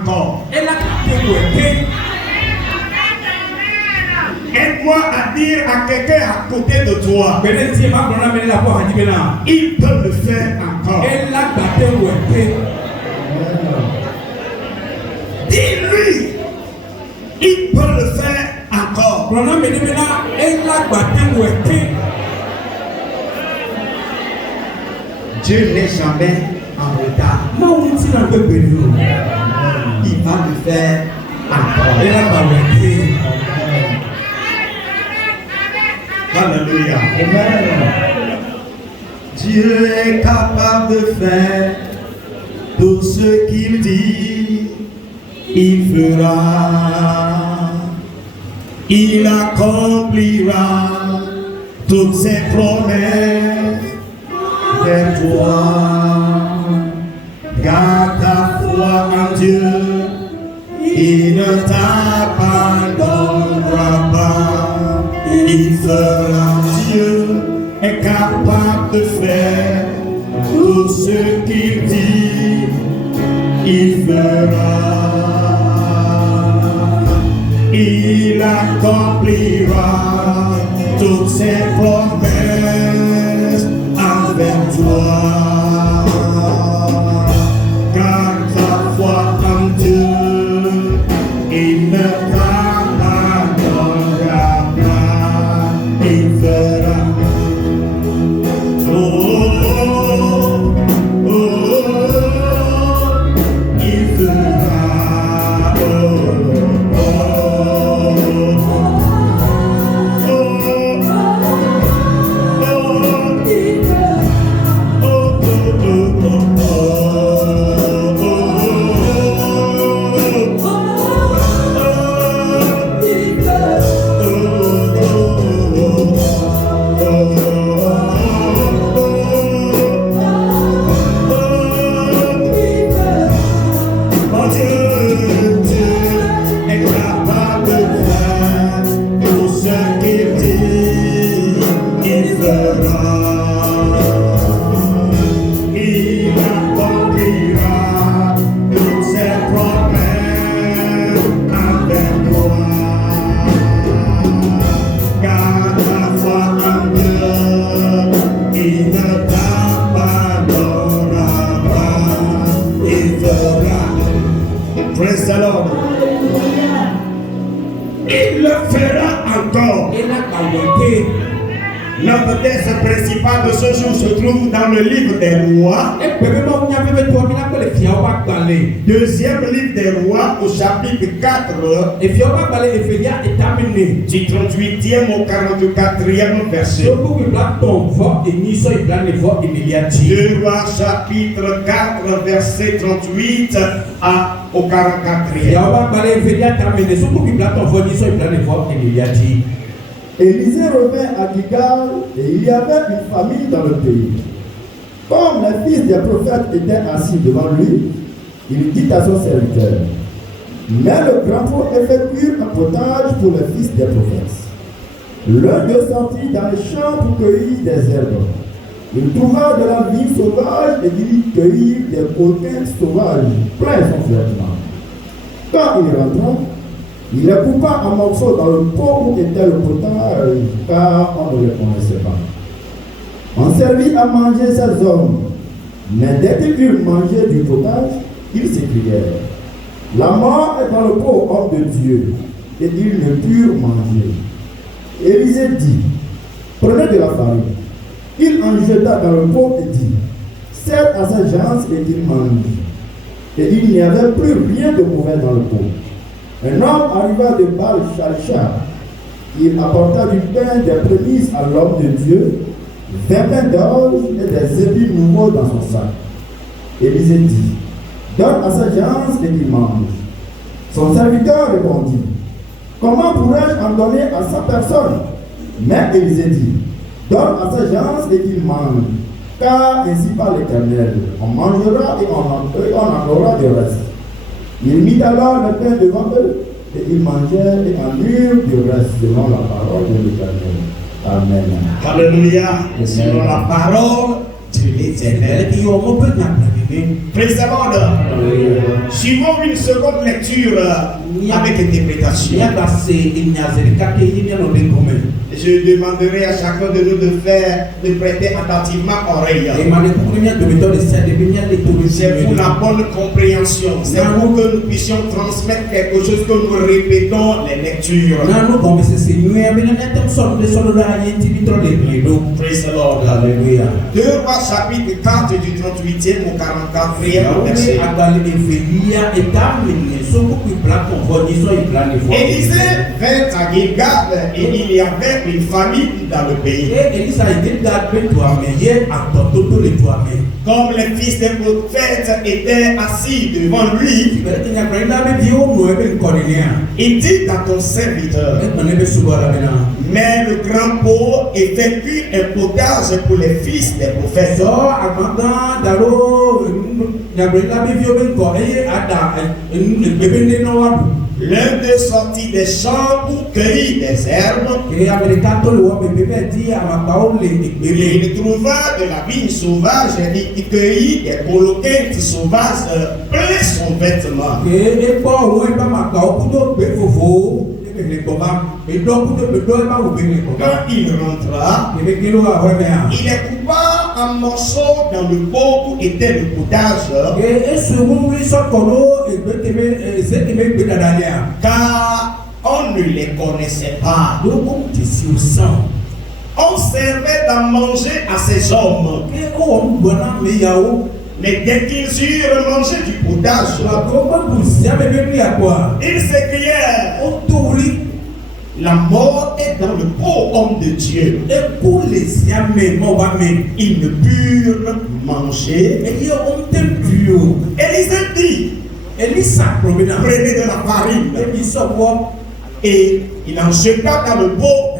encore. Aide-moi à dire à quelqu'un à côté de toi. Il peut le faire encore. Dis-lui, il peut le faire encore. Dieu n'est jamais en retard. Il va le faire encore. Alléluia. Dieu est capable de faire tout ce qu'il dit, il fera. Il accomplira toutes ses promesses vers toi. Garde ta foi en Dieu, il ne t'abandonnera pas. Il fera. Dieu est capable de faire tout ce qu'il dit, il fera. Il accomplira toutes ses promesses envers toi. Garde ta foi en Dieu, il ne t'abandonnera pas, il fera. Il fera. Praise the Lord. Il le fera encore. Notre texte principal de ce jour se trouve dans le livre des Rois. Deuxième livre des Rois au chapitre 4. Du 38e au 44e verset. Deux Rois chapitre 4 verset 38 au 44e. Élisée revint à Gilgal et il y avait une famille dans le pays. Comme les fils des prophètes étaient assis devant lui, il dit à son serviteur: mets le grand four et fais cuire un potage pour les fils des prophètes. L'un d'eux sortit dans les champs pour cueillir des herbes. Il trouva de la vigne sauvage et il cueillit des coquins sauvages plein son vêtement. Quand il rentra, il les coupa en morceaux dans le pot où était le potage, car on ne le connaissait pas. On servit à manger ces hommes, mais dès qu'ils eurent mangé du potage, ils s'écrièrent: la mort est dans le pot, homme de Dieu, et ils ne purent manger. Élisée dit: prenez de la farine. Il en jeta dans le pot et dit: serre à ces gens et qu'ils mangent. Et il n'y avait plus rien de mauvais dans le pot. Un homme arriva de Baal-Shalisha. Il apporta du pain des prémices à l'homme de Dieu, 20 pains d'orge et des épis nouveaux dans son sac. Élisée dit: donne à ces gens et qu'ils mangent. Son serviteur répondit: comment pourrais-je en donner à 100 personnes? Mais Élisée dit: donne à ces gens et qu'ils mangent, car ainsi parle l'Éternel, on mangera et on en aura du reste. Il mit alors le pain devant eux, et ils mangèrent et en eurent du reste selon la parole de l'Éternel. Amen. Alléluia. Selon la parole de l'Éternel. Praise the Lord. Suivons une seconde lecture avec interprétation. Je demanderai à chacun de nous de prêter attentivement oreille. C'est pour la bonne compréhension. C'est pour que nous puissions transmettre quelque chose que nous répétons les lectures. Praise the Lord. Alléluia. 2 Rois chapitre 4 du 38e au 44e verset. Élisée vint à Gilgal et il y avait une famine dans le pays. Comme les fils des prophètes étaient assis devant lui, il dit à ton serviteur, mais le grand pot effectue un potage pour les fils des prophètes. L'un d'eux sortit des champs pour cueillir des herbes. Il trouva de la vigne sauvage et il cueillit des coloquettes sauvages plein son vêtement. Quand il rentra, il les coupa en morceaux dans le pot où était le potage, car on ne les connaissait pas. On servait d'en manger à ces hommes. Mais dès qu'ils eurent mangé du potage, ils s'écrièrent, la mort est dans le pot, homme de Dieu. Ils ne purent manger. Élisée dit, prenez de la farine. Et il en jeta dans le pot.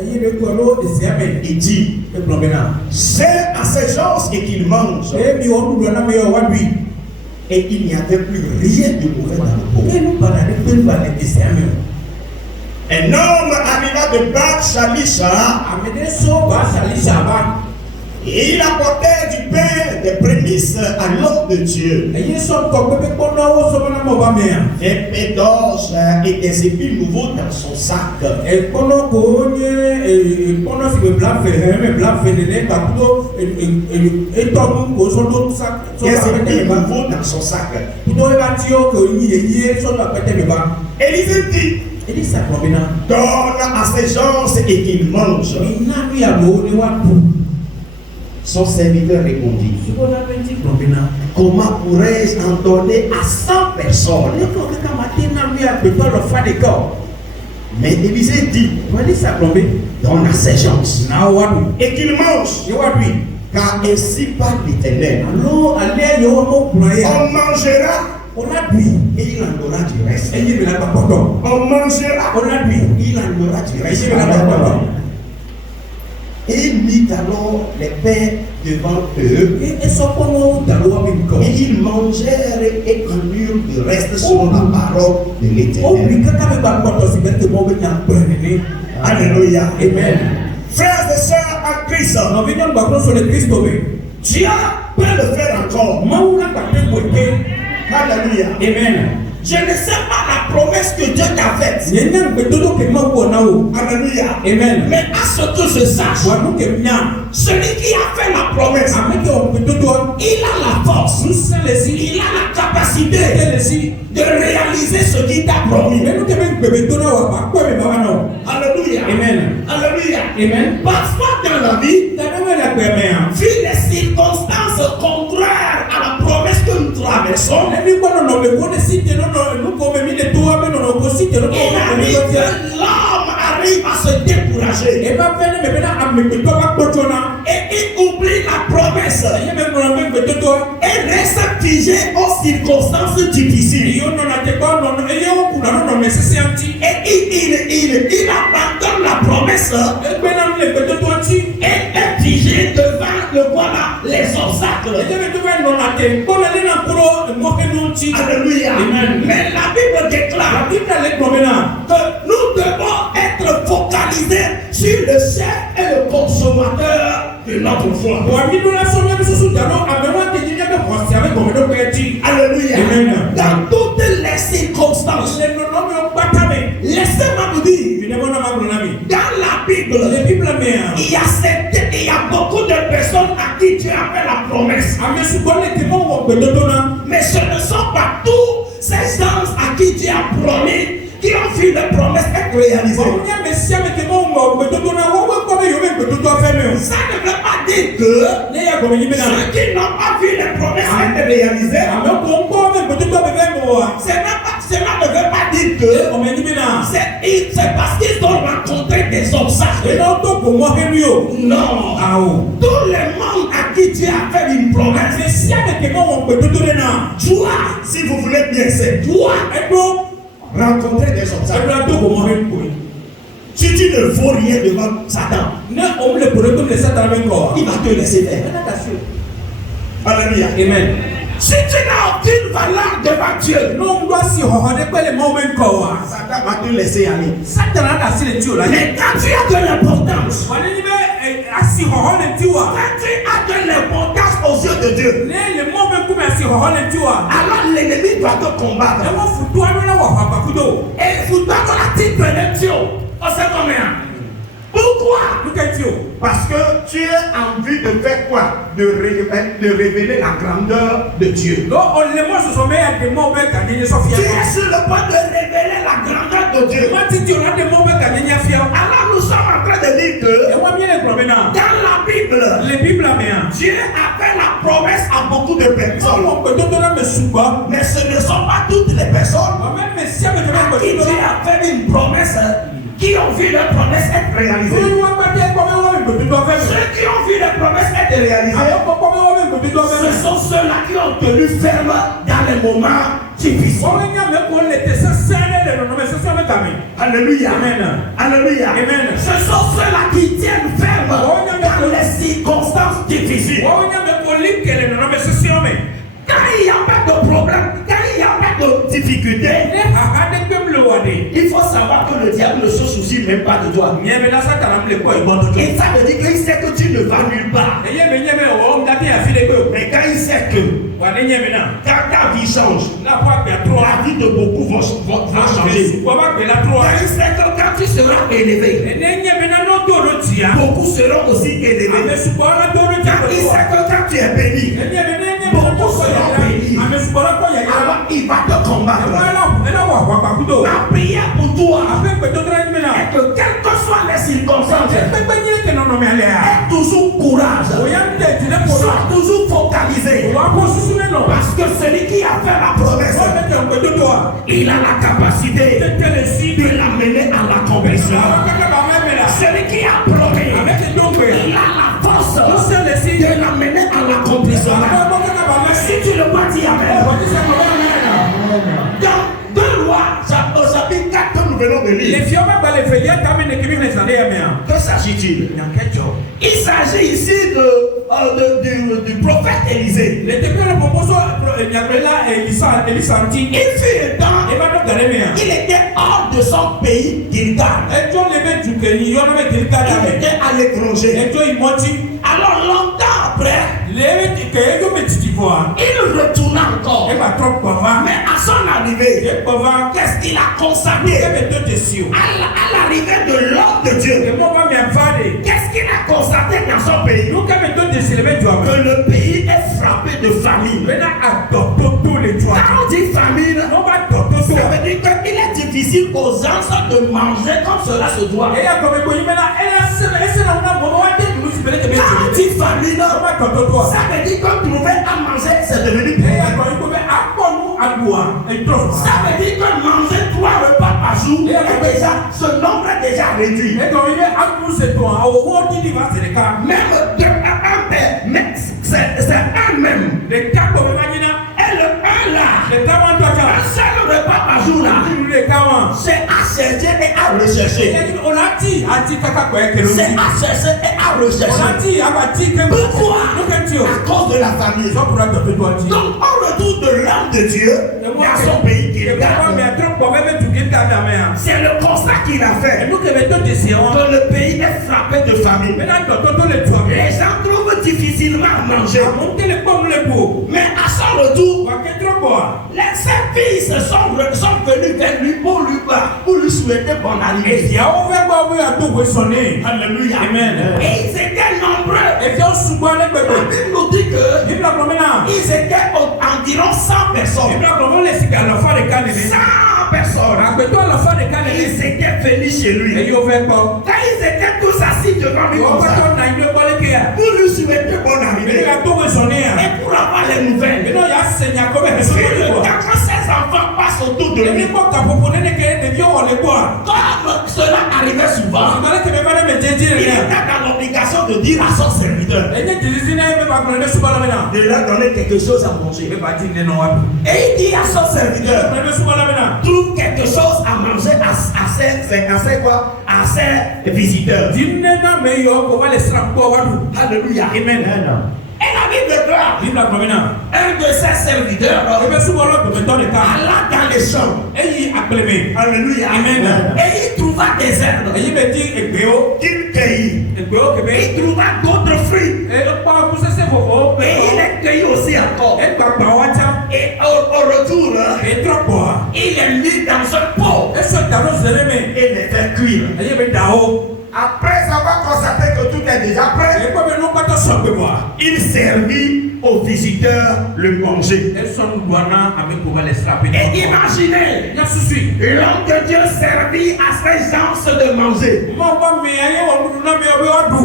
Il dit, c'est à ces gens et qu'ils mangent. Et il n'y avait plus rien de mauvais dans le pot. Un homme arriva de Bath-Shalisha et il apportait du pain, des prémices à l'homme de Dieu. Des pains d'orge et des épis nouveaux dans son sac. Des épis nouveaux dans son sac. Élisée dit, donne à ces gens et qu'ils mangent. Son serviteur répondit, comment pourrais-je en donner à 100 personnes? Mais Élisée dit, donne à ces gens et qu'ils mangent. Car ainsi parle l'Éternel. On mangera et il en aura du reste. On mangera et il en aura du reste. Et il mit alors les pains devant eux. Et ils mangèrent et en eurent du reste selon la parole de l'Éternel. Alléluia. Amen. Frères et sœurs en Christ, Dieu peut le faire encore. Alléluia. Amen. Je ne sais pas la promesse que Dieu t'a faite. Alléluia. Amen. Mais à ce que je sache, celui qui a fait la promesse, il a la force, il a la capacité de réaliser ce qu'il t'a promis. Alléluia. Amen. Alléluia. Amen. Parfois dans la vie, vu les circonstances contraires à la promesse que nous traversons, l'homme arrive à se décourager et il oublie la promesse et reste figé aux circonstances difficiles et il abandonne la promesse et est figé devant les obstacles. Alléluia. Mais la Bible déclare que nous devons être focalisés sur le chef et le consommateur de notre foi. Alléluia. Dans toutes les circonstances, laissez-moi vous dire, dans la Bible, il y a beaucoup de personnes à qui Dieu a fait la promesse. Mais ce ne sont pas tous ces gens à qui Dieu a promis qui ont vu les promesses être réalisées. Ça ne veut pas dire que ceux qui n'ont pas vu les promesses être réalisées, cela ne veut pas dire que c'est parce qu'ils ont rencontré des obstacles. Non. Tout le monde à qui Dieu a fait une promesse, toi, si vous voulez bien, c'est toi rencontrer des obstacles. Si tu ne vaux rien devant Satan, il va te laisser faire. Alléluia. Amen. Si tu n'as aucune valeur devant Dieu, Satan va te laisser aller. Mais quand tu as de l'importance, aux yeux de Dieu, alors l'ennemi doit te combattre. Et vous donne la petite bénédiction. On sait combien? Pourquoi? Parce que tu as envie de faire quoi? De révéler la grandeur de Dieu. Tu es sur le point de révéler la grandeur de Dieu. Alors nous sommes en train de dire que dans la Bible, Dieu a fait la promesse à beaucoup de personnes. Mais ce ne sont pas toutes les personnes à qui Dieu a fait une promesse qui ont vu leur promesse être réalisée. Ceux qui ont vu leur promesse être réalisée, ce sont ceux-là qui ont tenu ferme dans les moments difficiles. Alléluia. Alléluia. Ce sont ceux-là qui tiennent ferme dans les circonstances difficiles. Quand il n'y a pas de problème, quand il n'y a pas de difficulté, il faut savoir que le diable ne se soucie même pas de toi. Et ça veut dire qu'il sait que tu ne vas nulle part. Mais quand il sait que quand ta vie change, la vie de beaucoup va changer. Quand il sait que quand tu seras élevé, beaucoup seront aussi élevés. Quand il sait que quand tu es béni, beaucoup seront bénis. Alors il va te combattre. Ma prière pour toi est que quelles que soient les circonstances, aie toujours courage. Sois toujours focalisé. Parce que celui qui a fait la promesse, il a la capacité de l'amener à l'accomplissement. Celui qui a promis, il a la force de l'amener à l'accomplissement. Si tu le vois, dis amen. Dans 2 Rois, chapitre 4 que nous venons de lire. Que s'agit-il? Il s'agit ici du prophète Élisée. Il il était hors de son pays Gilgal. Il était à l'étranger. Alors longtemps après, il retourna encore. Mais à son arrivée, qu'est-ce qu'il a constaté? À l'arrivée de l'homme de Dieu, qu'est-ce qu'il a constaté dans son pays? Que le pays est frappé de famine. Quand on dit famine, ça veut dire qu'il est difficile aux gens de manger comme cela se doit. Quand on dit famine, ça veut dire que trouver à manger, c'est devenu problème. Ça veut dire que manger 3 repas par jour, ce nombre est déjà réduit. Même c'est un même. Et le 1 là, un seul repas par jour là, c'est à chercher et à rechercher. C'est à chercher et à rechercher. Pourquoi? à cause de la famille. Donc, on retourne de l'homme de Dieu dans son pays qui est gardé. C'est le constat qu'il a fait. Que le pays est frappé de famine. Les gens trouvent difficilement à manger. Mais à son retour, les sept fils sont venus vers lui pour lui souhaiter bonne arrivée. Alléluia. Amen. Et ils étaient nombreux. La Bible nous dit que ils étaient environ 100 personnes. 100 personnes. Ils étaient venus chez lui. Quand ils étaient tous assis devant lui comme ça, pour lui souhaiter bonne arrivée et pour avoir les nouvelles. Quand ses enfants passent autour de lui, comme cela arrivait souvent, il était dans l'obligation de dire à son serviteur de leur donner quelque chose à manger. Et il dit à son serviteur, trouve quelque chose à manger à ses visiteurs. Alléluia. Amen. Et la Bible déclare, un de ses serviteurs alla dans les champs. Alléluia. Amen. Et il trouva des herbes qu'il cueillit. Et il trouva d'autres fruits. Et il les cueillit aussi encore. Et au retour, il les mit dans un pot et les fait cuire. Après avoir constaté que tout est déjà prêt, il servit aux visiteurs le manger. Et imaginez, l'homme de Dieu servit à ces gens de manger.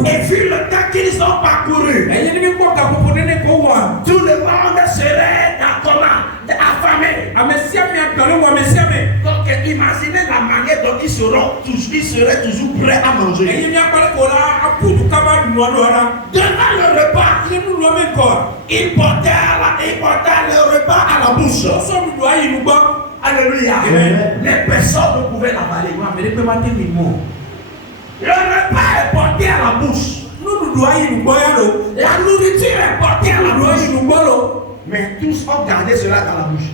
Et vu le temps qu'ils ont parcouru, tout le monde serait affamé. Donc imaginez la manière dont ils seraient toujours prêts à manger. Devant le repas, ils portaient le repas à la bouche. Alléluia. Les personnes ne pouvaient l'avaler. Le repas est porté à la bouche. La nourriture est portée à la bouche. Mais tous ont gardé cela dans la bouche.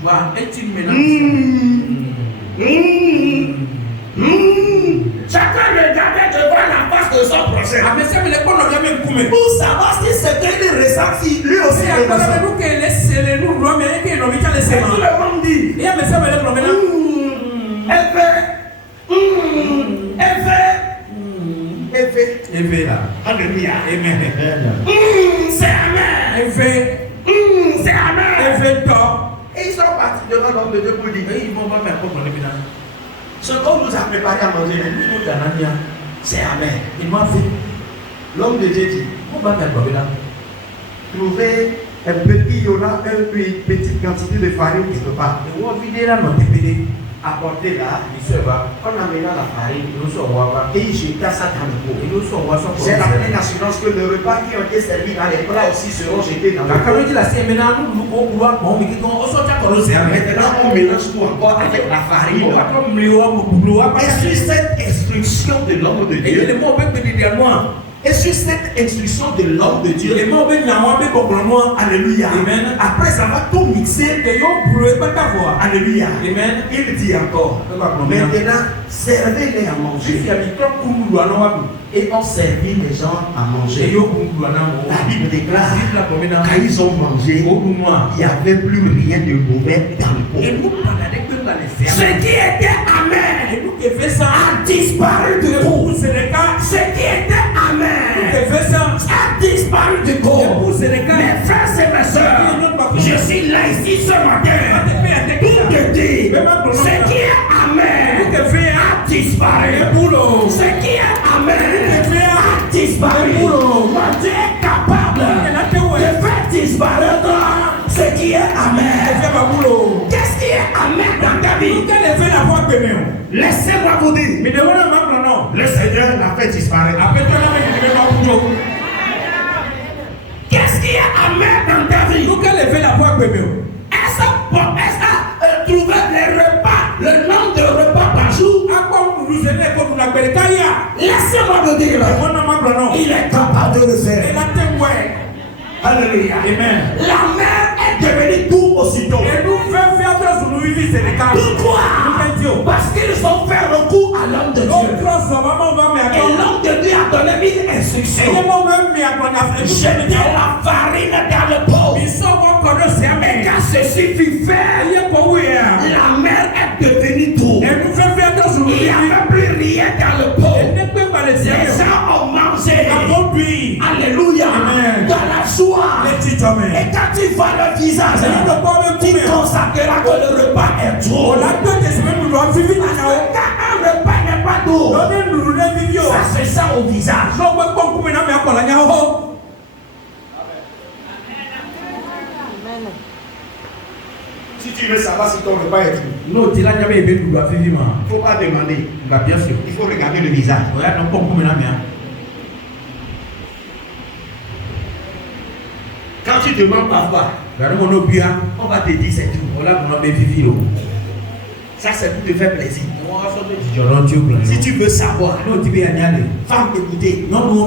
Chacun regardait devant la face de son prochain pour savoir si c'était une ressent, si lui aussi est ressent. Et tout le monde dit Alléluia. C'est amen. C'est amen. Et ils sont partis devant l'homme de Dieu pour dire ce qu'on nous a préparé à manger, c'est amen. L'homme de Dieu dit trouvez un petit, il y aura une petite quantité de farine quelque part. Apportez là, on amena la farine et il jeta ça dans le pot. J'ai la pleine assurance que le repas qui ont été servis dans les plats aussi seront jetés dans le pot. Maintenant on mélange tout encore avec la farine. Et sur cette instruction de l'homme de Dieu, et sur cette instruction de l'homme de Dieu, alléluia, amen. Après avoir tout mixé, alléluia, amen. Il dit encore, maintenant servez-les à manger. Et on servit les gens à manger. La Bible déclare, quand ils ont mangé, il n'y avait plus rien de mauvais dans le pot. Ce qui était amer a disparu de tout. Ce qui était amer a disparu de tout. Mes frères et mes soeurs, je suis là ici ce matin pour te dire, ce qui est amer a disparu. Ce qui est amer a disparu. Dieu est capable de faire disparaître ce qui est amer. Qu'est-ce qui est amer dans ta vie? Laissez-moi vous dire, le Seigneur l'a fait disparaître. Qu'est-ce qui est amer dans ta vie? Est-ce que trouver les repas, le nombre de repas par jour? Laissez-moi vous dire, il est capable de le faire. Alléluia. Amen. La mer est devenue tout aussitôt. Pourquoi? Parce qu'ils ont fait recours à l'homme de Dieu. Et l'homme de Dieu a donné une instruction. Jetez la farine dans le pot. Et quand ceci fut fait, la mer est devenue tout. Il n'y avait plus rien dans le pot. Les gens ont mangé. Alléluia. Dans la joie. Et quand tu vois le visage, tu constateras que le repas est trop. Quand un repas n'est pas doux, ça se sent au visage. Si tu veux savoir si ton repas est doux, il ne faut pas demander. Il faut regarder le visage. Quand tu demandes parfois, on va te dire c'est tout. Ça c'est pour te faire plaisir. Si tu veux savoir, femme écoutez,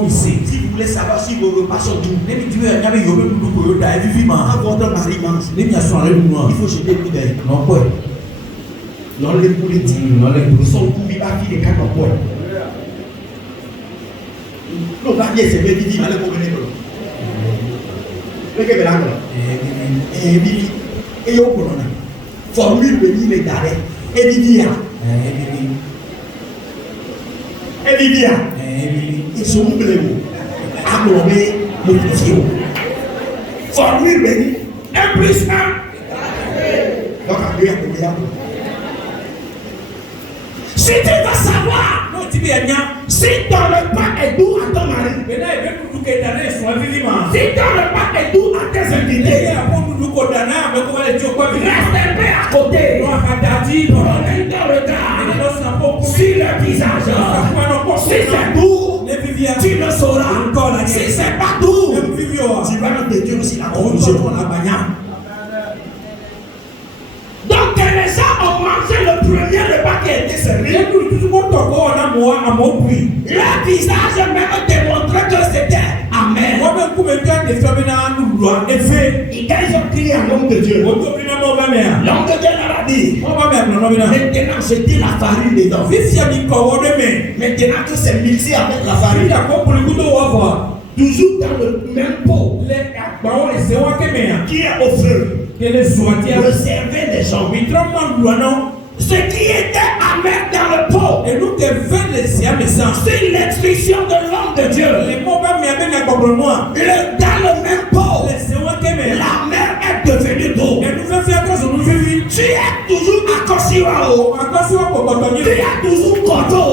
si vous voulez savoir si vos repas sont doux, quand votre mari mange, il faut jeter le d'ailleurs. Non, les politiques sont pour vivre à vie de 4 points. Non, pas bien, c'est bien dit, allez pour venir. Et au corona, formule le livre d'arrêt. Et Vivia. Ils sont oubliés. Amoureux, mon Dieu. Formule le livre. 1 plus 1. Donc, après, si tu veux savoir, si ton repas est doux à ton mari, si ton repas est doux à tes invités, reste un peu à côté. Sur le visage, si c'est doux, tu le sauras. Si c'est pas doux, tu vas nous déduire aussi la conclusion. Donc les gens ont mangé le premier repas qui a été servi. Leur visage même démontrait que c'était amer. Ils ont crié à l'homme de Dieu. L'homme de Dieu leur a dit, maintenant je dis la farine dedans. Maintenant que c'est mixé avec la farine, toujours dans le même pot qui est au feu. Reserver les gens. Ce qui était amer dans le pot, c'est l'instruction de l'homme de Dieu. Dans le même pot, la mer est devenue d'eau. Tu es toujours accroché à eau. Tu es toujours coteau.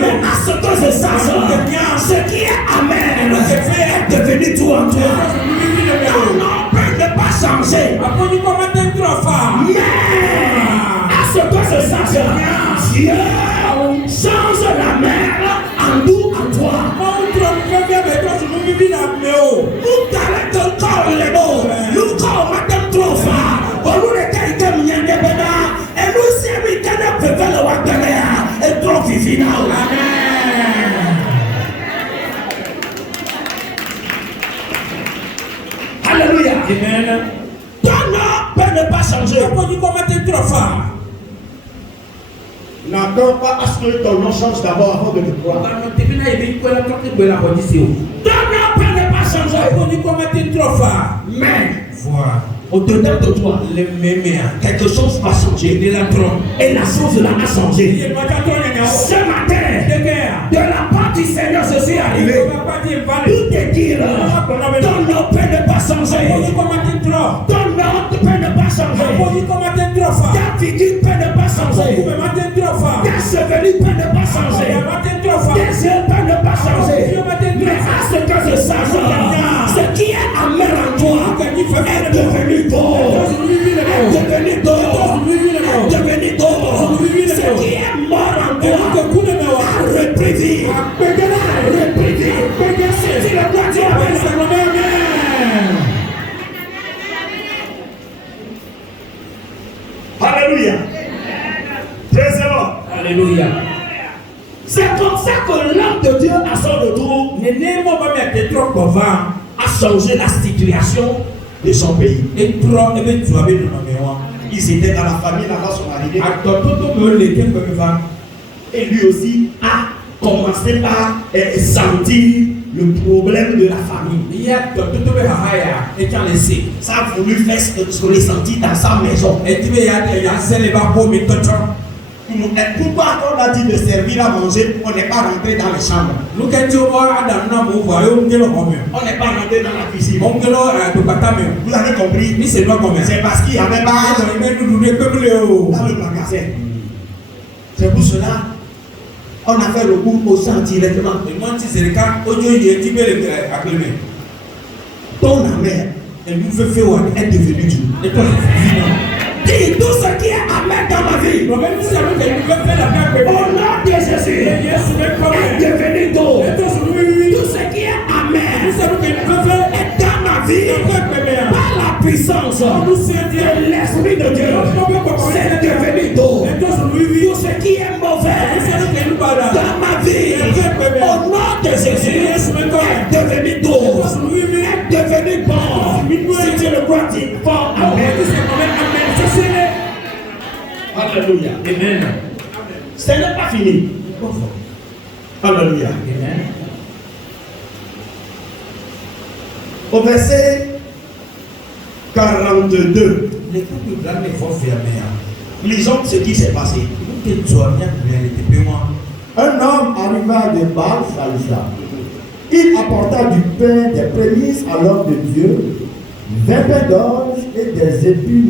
Mais à ce que je sache, ce qui est amer est devenu tout en toi. Non, ne pas changer. Mais à ce que je sache, Dieu change la mer en doux en toi. Nous t'arrêtons le corps les mots. Nous corps matin trop fort. Pour nous les quelqu'un et nous serviteurs de le Wakaléa et trop vivina. Alléluia. Amen. Ton nom peut ne pas changer. N'attends pas à ce que ton nom change d'abord avant de te croire. Ton nom peut ne pas changer. Mais au-dedans de toi, quelque chose va changer. Et la chose là a changé. Ce matin, de la part du Seigneur, je suis arrivé pour te dire, ton nom peut ne pas changer. Ton nom peut ne pas changer. Ta figure peut ne pas changer. Ta chevelure peut ne pas changer. Tes yeux peuvent ne pas changer. Mais à ce que je sache, ce qui est amer en toi est devenu d'eau. Est devenu d'eau. Est devenu d'eau. Ce qui est mort en toi a repris vie. A repris vie. Si tu le crois, tu Amen. Alléluia. Présent. Alléluia. C'est comme ça que l'homme de Dieu à son retour, à changé la situation de son pays. Ils étaient dans la famille, là-bas sont arrivés. Et lui aussi a commencé par sentir le problème de la famille. Ça a voulu faire ce que ressentir dans sa maison. Pourquoi on a dit de servir à manger, on n'est pas rentré dans les chambres? On n'est pas rentré dans la cuisine. Vous avez compris? C'est parce qu'il n'y avait pas dans le magasin. C'est pour cela on a fait le coup au sang directement. Ton amère est devenue Dieu. Dis tout ce qui est amer dans ma vie. Au nom de Jésus, est devenu d'eau. Tout ce qui est amer est dans ma vie. Par la puissance de l'Esprit de Dieu, c'est devenu d'eau. Tout ce qui est mauvais dans ma vie, au nom de Jésus, est devenu d'eau. Est devenu bon. Si tu le crois, dis bon. Amen. Alléluia. Amen. Ce n'est pas fini. Alléluia. Amen. Au verset 42, lisons ce qui s'est passé. Un homme arriva de Baal Shalisha. Il apporta du pain des prémices à l'homme de Dieu, 20 pains d'orge et des épis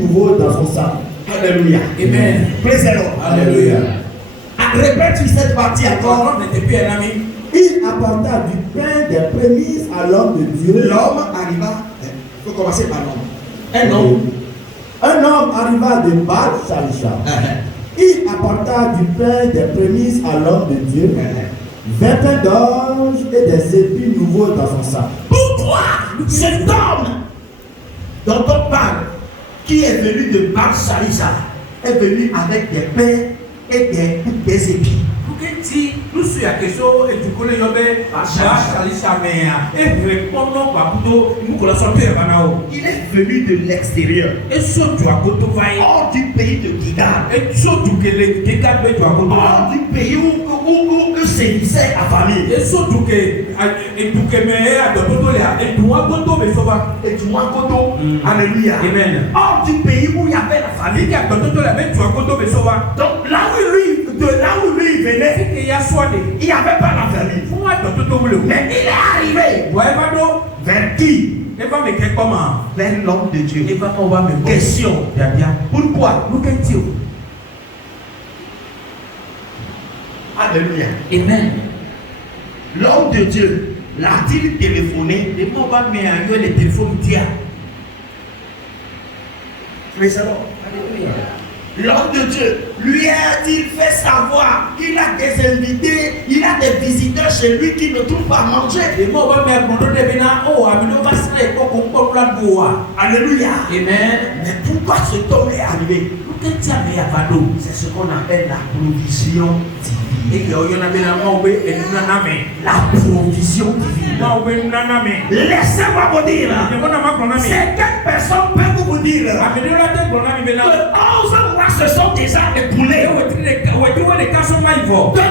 nouveaux dans son sac. Alléluia. Amen. Praise the Lord. Alléluia. Répète cette partie encore. Il apporta du pain des prémices à l'homme de Dieu. L'homme arriva. Il faut commencer par l'homme. Un homme arriva de Baal Shalisha. Il apporta du pain des prémices à l'homme de Dieu, 20 pains d'orge et des épis nouveaux dans son sac. Pourquoi cet homme dont on parle, qui est venu de Baal Shalisha, est venu avec des pains et des épis? Il est venu de l'extérieur, hors du pays de Gigal, hors du pays où sévissait la famille. Alléluia. Amen. Hors du pays où il y avait la famille. Donc là où lui venait, il n'y avait pas la famille. Mais il est arrivé vers qui? Vers l'homme de Dieu. Question. Pourquoi? Alléluia. Amen. L'homme de Dieu l'a-t-il téléphoné? L'homme de Dieu lui a-t-il fait savoir qu'il a des invités, il a des visiteurs chez lui qui ne trouvent pas à manger? Alléluia. Amen. Mais pourquoi cet homme est arrivé? C'est ce qu'on appelle la provision divine. La provision divine. Laissez-moi vous dire, certaines personnes peuvent vous dire que 11 mois se sont déjà écoulés,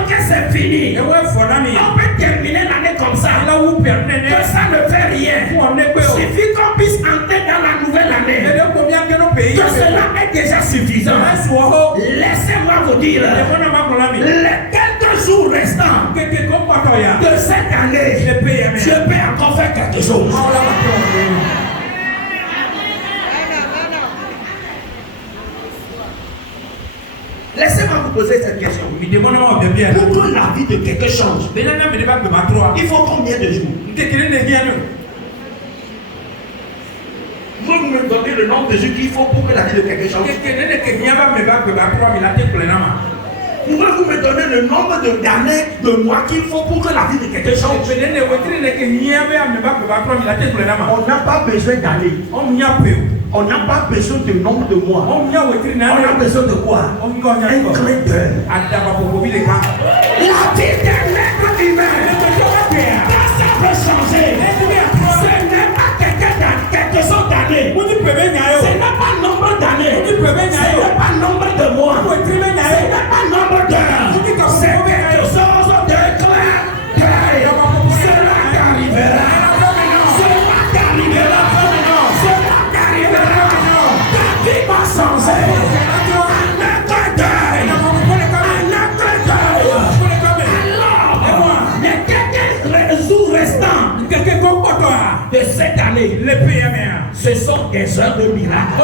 que c'est fini. On peut terminer l'année comme ça, que ça ne fait rien. Il suffit qu'on puisse entrer dans la nouvelle année, que cela est déjà suffisant. Laissez-moi vous dire, les quelques jours restants de cette année, je peux encore faire quelque chose. Laissez-moi vous poser cette question. Pour que la vie de quelqu'un change, il faut combien de jours? Vous me donnez le nombre de jours qu'il faut pour que la vie de quelqu'un change. Pouvez-vous me donner le nombre d'années, de mois qu'il faut pour que la vie de quelqu'un change? On n'a pas besoin d'années. On n'a pas besoin de nombre de mois. On a besoin de quoi? Un clin d'œil. La vie d'un être humain de cette année, ce sont des heures de miracle.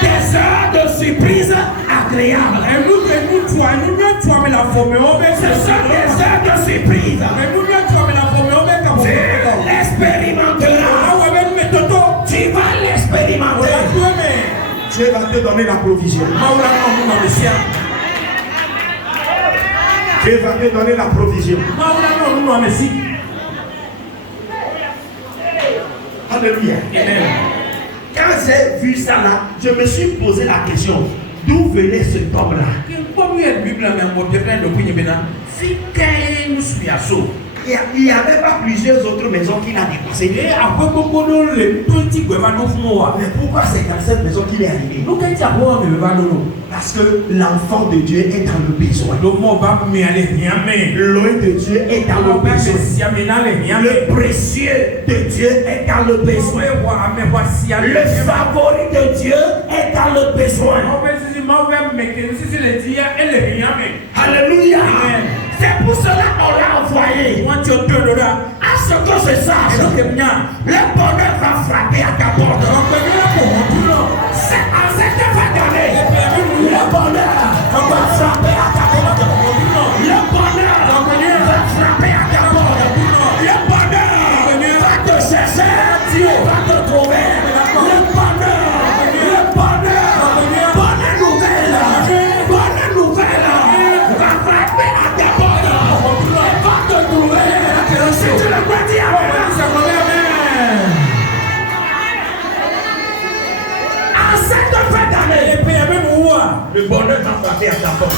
Des heures de surprise agréables. Ce sont des heures de surprise. Tu l'expérimenteras. Tu vas l'expérimenter. Dieu va te donner la provision. Dieu va te donner la provision. Alléluia. Amen. Quand j'ai vu ça là, je me suis posé la question, d'où venait cet homme-là? Il n'y avait pas plusieurs autres maisons qu'il a dépassées. Mais pourquoi c'est dans cette maison qu'il est arrivé? Parce que l'enfant de Dieu est dans le besoin. L'œil de Dieu est dans le besoin. Le précieux de Dieu est dans le besoin. Le favori de Dieu est dans le besoin. Alléluia. C'est pour cela qu'on l'a envoyé. À ce que je sache, le bonheur va frapper à ta porte. C'est en cette fin d'année, le bonheur va frapper à ta porte. Le bonheur va frapper à ta porte. Le bonheur va te chercher, va te trouver. Le bonheur, bonne nouvelle va frapper à ta porte. Va te trouver. Si tu le crois, dis amen. En cette fin d'année, le bonheur va frapper à ta porte.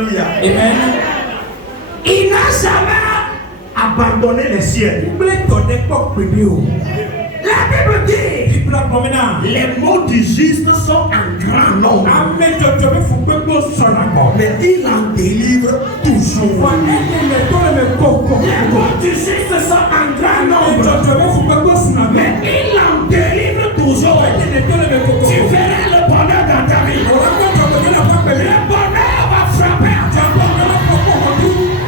Alléluia. Amen. Il n'a jamais abandonné les cieux. La Bible dit les mots du juste sont en grand nombre, mais il en délivre toujours. Les mots du juste sont en grand nombre, mais il en délivre toujours. Tu verras le bonheur dans ta vie. Le bonheur va frapper à toi.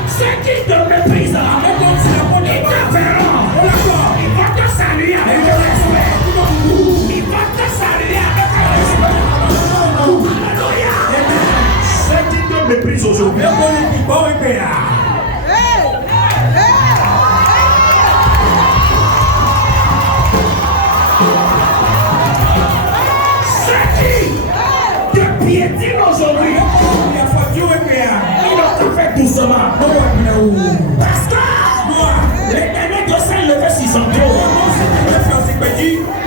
Ceux qui te méprisent, ils te verront. Ils vont te saluer avec respect. Ils vont te saluer avec respect. Alléluia. Ceux qui te méprisent aujourd'hui, ceux qui te piétinent aujourd'hui, ils vont te faire doucement. Parce que l'Éternel doit s'élever sur son trône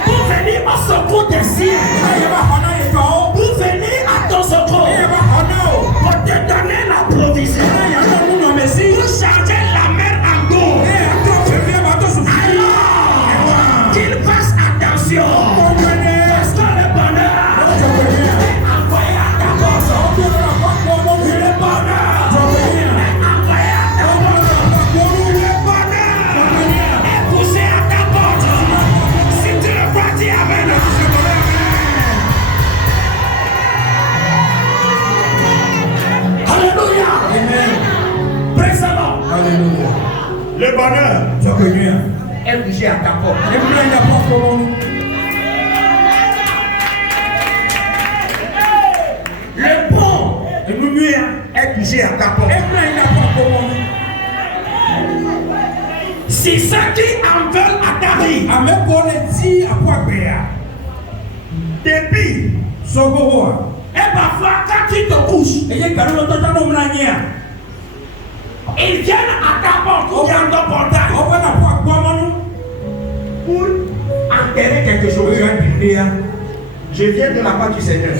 pour venir au secours des siens, pour venir à ton secours, pour te donner la provision, pour changer la mer en d'eau. Alors qu'il fasse attention, parce que le bonheur est envoyé à ta porte. Le bonheur est envoyé à ta porte. Le bonheur est poussé à ta porte. Si tu le crois, dis amen. Alléluia. Praise the Lord. Le bonheur est poussé à ta porte. Le pont est poussé à ta porte. Si ceux qui en veulent à ta vie, depuis, et parfois quand tu te couches, ils viennent à ta porte ou dans ton portail pour enterrer quelque chose. Je viens de la part du Seigneur.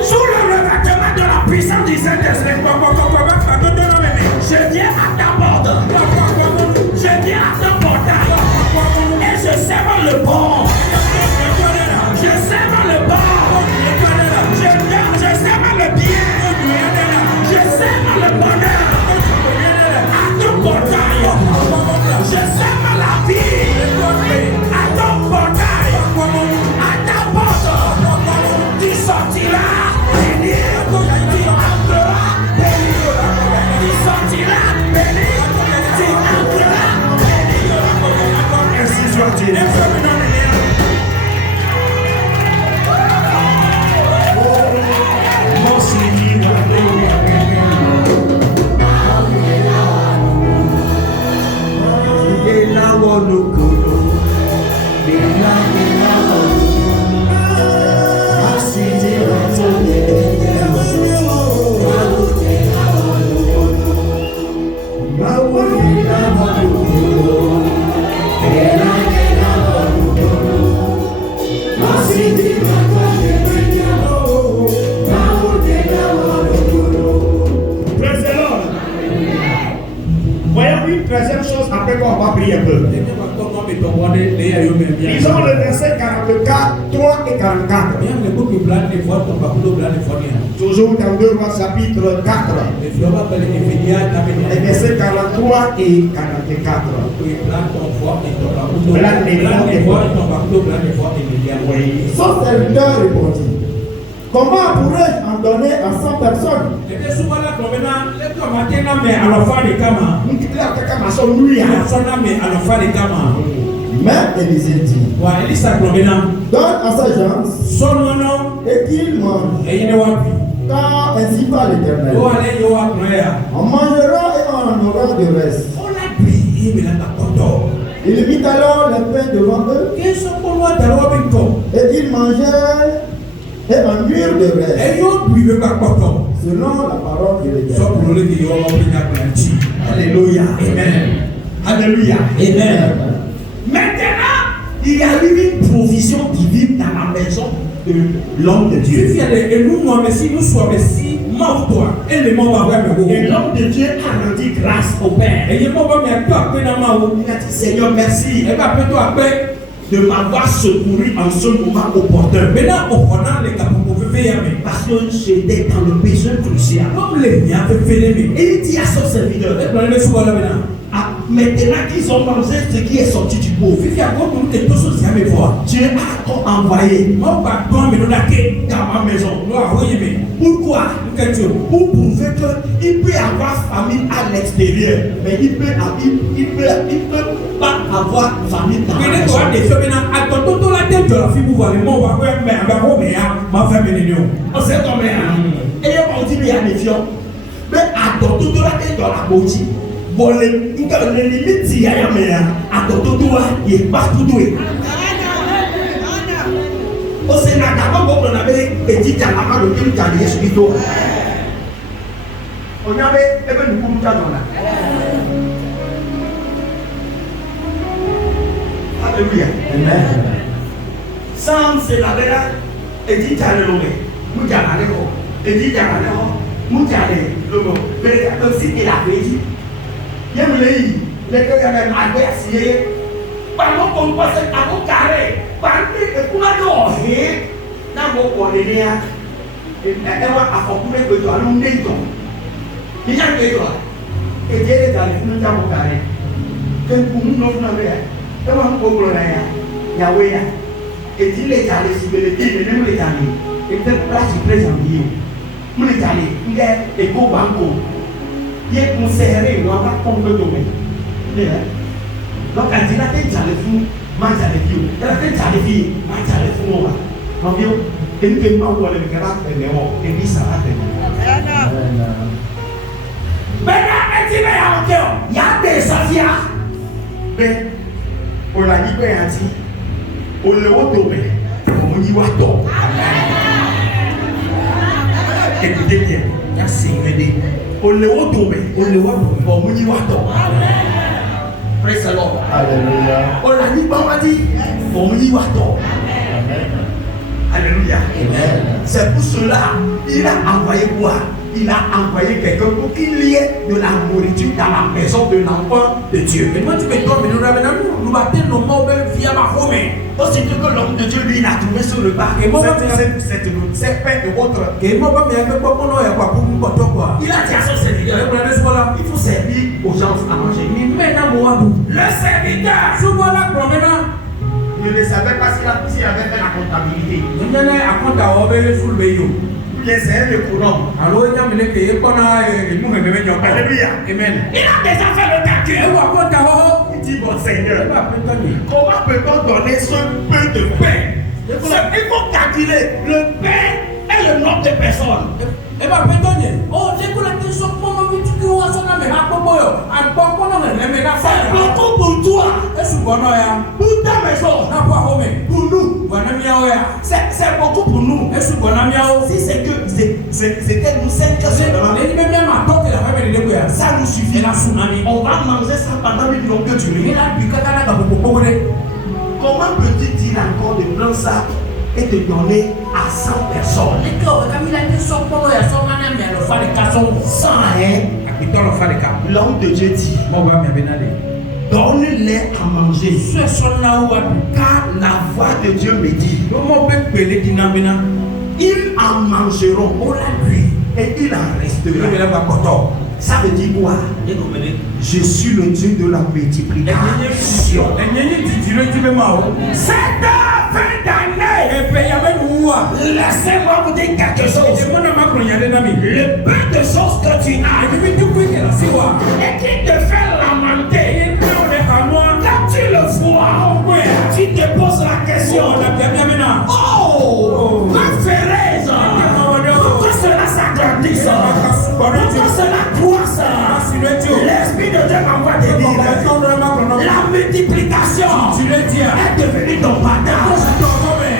Sous le revêtement de la puissance du Saint-Esprit, je viens à ta porte. Je viens à ton portail. Et je sème le bon. Je sème le bon. Je sème le bien. Je sème le bonheur. À ton portail. Je sème la vie. À ton portail. À ta porte. Tu sortiras béni. Tu entreras béni. Tu sortiras béni. Tu entreras béni. Ainsi soit-il. Mon Seigneur, voyons une troisième chose après qu'on va prier un peu. Lisons le verset 44, 3 et 44. Toujours dans 2 Rois chapitre 4. Les versets 43 et 44. Oui. Son serviteur répondit: comment pourrais-je en donner à 100 personnes? Mais Élisée dit: donne à sa gens et qu'il mange, car ainsi parle l'Éternel. On mangera et on en aura de reste. Il mit alors les pains devant eux et ils mangèrent et en huile de reste, selon la parole de l'Éternel. Alléluia. Amen. Alléluia. Amen. Maintenant, il y a eu une provision divine dans la maison de l'homme de Dieu. Et l'homme de Dieu a rendu grâce au Père. Il a dit Seigneur, merci de m'avoir secouru en ce moment opportun. Parce que j'étais dans le besoin crucial. Et il dit à son serviteur, maintenant qu'ils ont mangé ce qui est sorti du pauvre, Dieu a encore envoyé dans ma maison. Pourquoi? Pour prouver qu'il peut avoir famine à l'extérieur, mais il peut pas avoir famine dans la maison. On sait combien? Et on dit mais il y a des fions. Mais attends, tout la tête dans la bouche. Bon, les limites, il y a mais attends, tout il est partout doué. Au Sénat, avant qu'on avait dit à la main de Dieu, il y a des spirituels. On avait even nous pour dans là. Alléluia. Amen. Sans c'est la vera et dit à l'homme. Moujaleko. Et dit à l'homme. Moujale. L'homme. Mais comme si il a fait. Yemlei. Les gars avaient mal assis. Pendant qu'on passait à mon carré. Pendant que nous avons fait. N'a pas pour les liens. Et on a fait que tu as l'homme. Il y a des gens qui disent que nous avons carré. Que nous n'avons pas. Comment on peut le Yahweh et dit les allés si les nous les allés et peut-être place présent Dieu nous les allés il est éco banco il est conservé on va pas comprendre donc quand il a été allé fou mange avec Dieu il a été allé fille mange avec fou on va donc Dieu et nous ne pas voir le caractère mais on et dit ça va mais là il y a des savias mais on a dit que on le voit tomber, on y voit tomber. Écoutez bien, merci. On le voit tomber, on y voit tomber. Praise the Lord. Alléluia. On a dit, on dit, on y voit tomber. Alléluia. C'est pour cela il a envoyé quoi? Il a envoyé quelqu'un pour qu'il y ait de la nourriture dans la maison de l'enfant de Dieu. Et moi, tu me donnes, nous battons nos mots via ma home. Aussi que l'homme de Dieu, lui, il a trouvé sur le bas. Et moi, c'est pain de votre. Et moi, il a dit à son serviteur, il faut servir aux gens à manger. Le serviteur, je ne savais pas s'il avait fait la comptabilité. Les airs de courant. Alléluia. Amen. Il a déjà fait le calcul. Il dit bon Seigneur, comment peut-on donner ce peu de pain? Il faut calculer le pain et le nombre de personnes. C'est beaucoup pour toi. Pour ta maison. Pour nous. C'est beaucoup pour nous. Si c'est que c'était nous 5 ça nous suffit. On va manger ça pendant une longue durée. Comment peux-tu dire encore de prendre ça et te donner à 100 personnes? 100, hein? L'homme de Dieu dit, donne-les à manger. Car la voix de Dieu me dit, ils en mangeront et il en restera. Ça veut dire quoi? Je suis le Dieu de la multiplication. Cette fin d'année, laissez-moi vous dire quelque chose. Le peu de choses que tu as et qui te fait lamenter, quand tu le vois, tu te poses la question. Oh, que ferais-je? Pourquoi cela s'agrandisse? Pourquoi cela croisse? L'Esprit de Dieu m'envoie te dire la multiplication est devenue ton partage.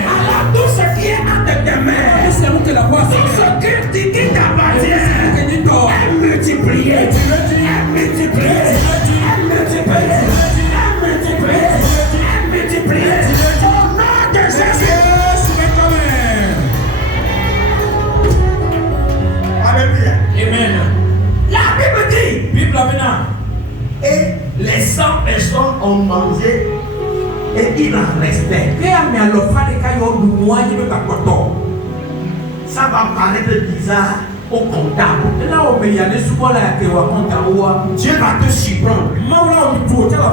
Alors tout ce qui est entre tes mains, tout ce qui t'appartient est multiplié, est multiplié, est multiplié, est multiplié, est multiplié. Au nom de Jésus. personnes ont mangé et il en restait. Ça va paraître bizarre au comptable. Dieu va te surprendre.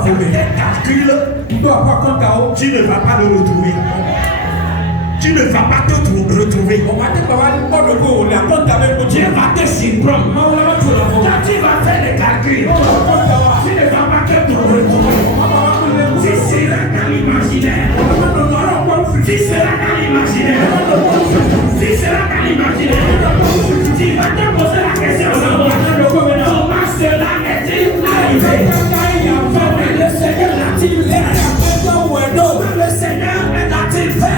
Tes calculs, tu ne vas pas le retrouver. Tu ne vas pas te retrouver. Dieu va te surprendre. Quand tu vas faire les calculs, tu ne vas pas te retrouver. Tu seras dans l'imaginaire. Tu seras dans l'imaginaire. Tu seras dans l'imaginaire. Tu vas te poser la question comment cela est-il arrivé? Le Seigneur l'a-t-il fait? Le Seigneur l'a-t-il fait?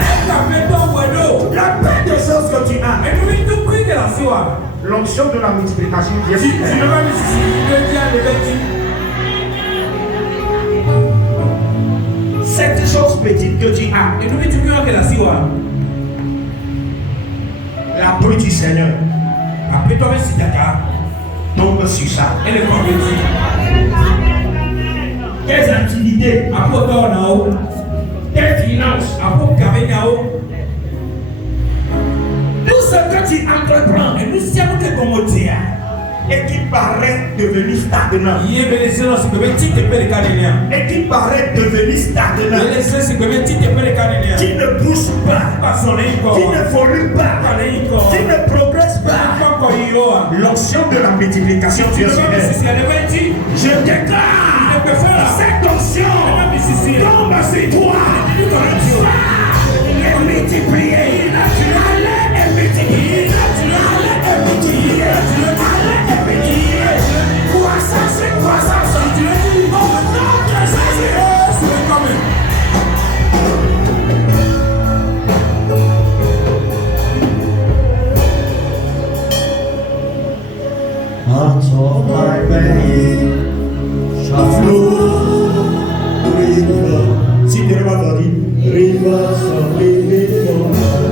La paix des choses que tu as. L'onction de la multiplication vient sur terre. Cette chose petite que tu as, la pluie du Seigneur tombe sur ça. Tes activités, tes finances, tout ce que tu entreprends et qui paraît devenu stagnant, et qui paraît devenu stagnant, qui ne bouge pas, qui ne évolue pas, qui ne progresse pas, l'onction de la multiplication vient sur elle. Je déclare cette onction tombe sur toi. Et multiplier, allez et multiplier, allez et multiplier, allez et multiplier. Croissance et croissance. Au nom de Jésus. Out of my belly shall flow river. Si tu n'as pas dit, Rivers of living water.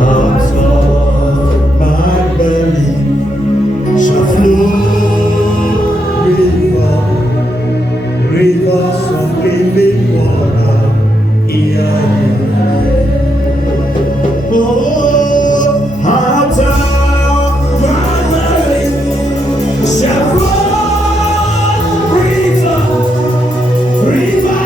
Out of my belly shall flow rivers of living water. Oh, out of my belly shall flow rivers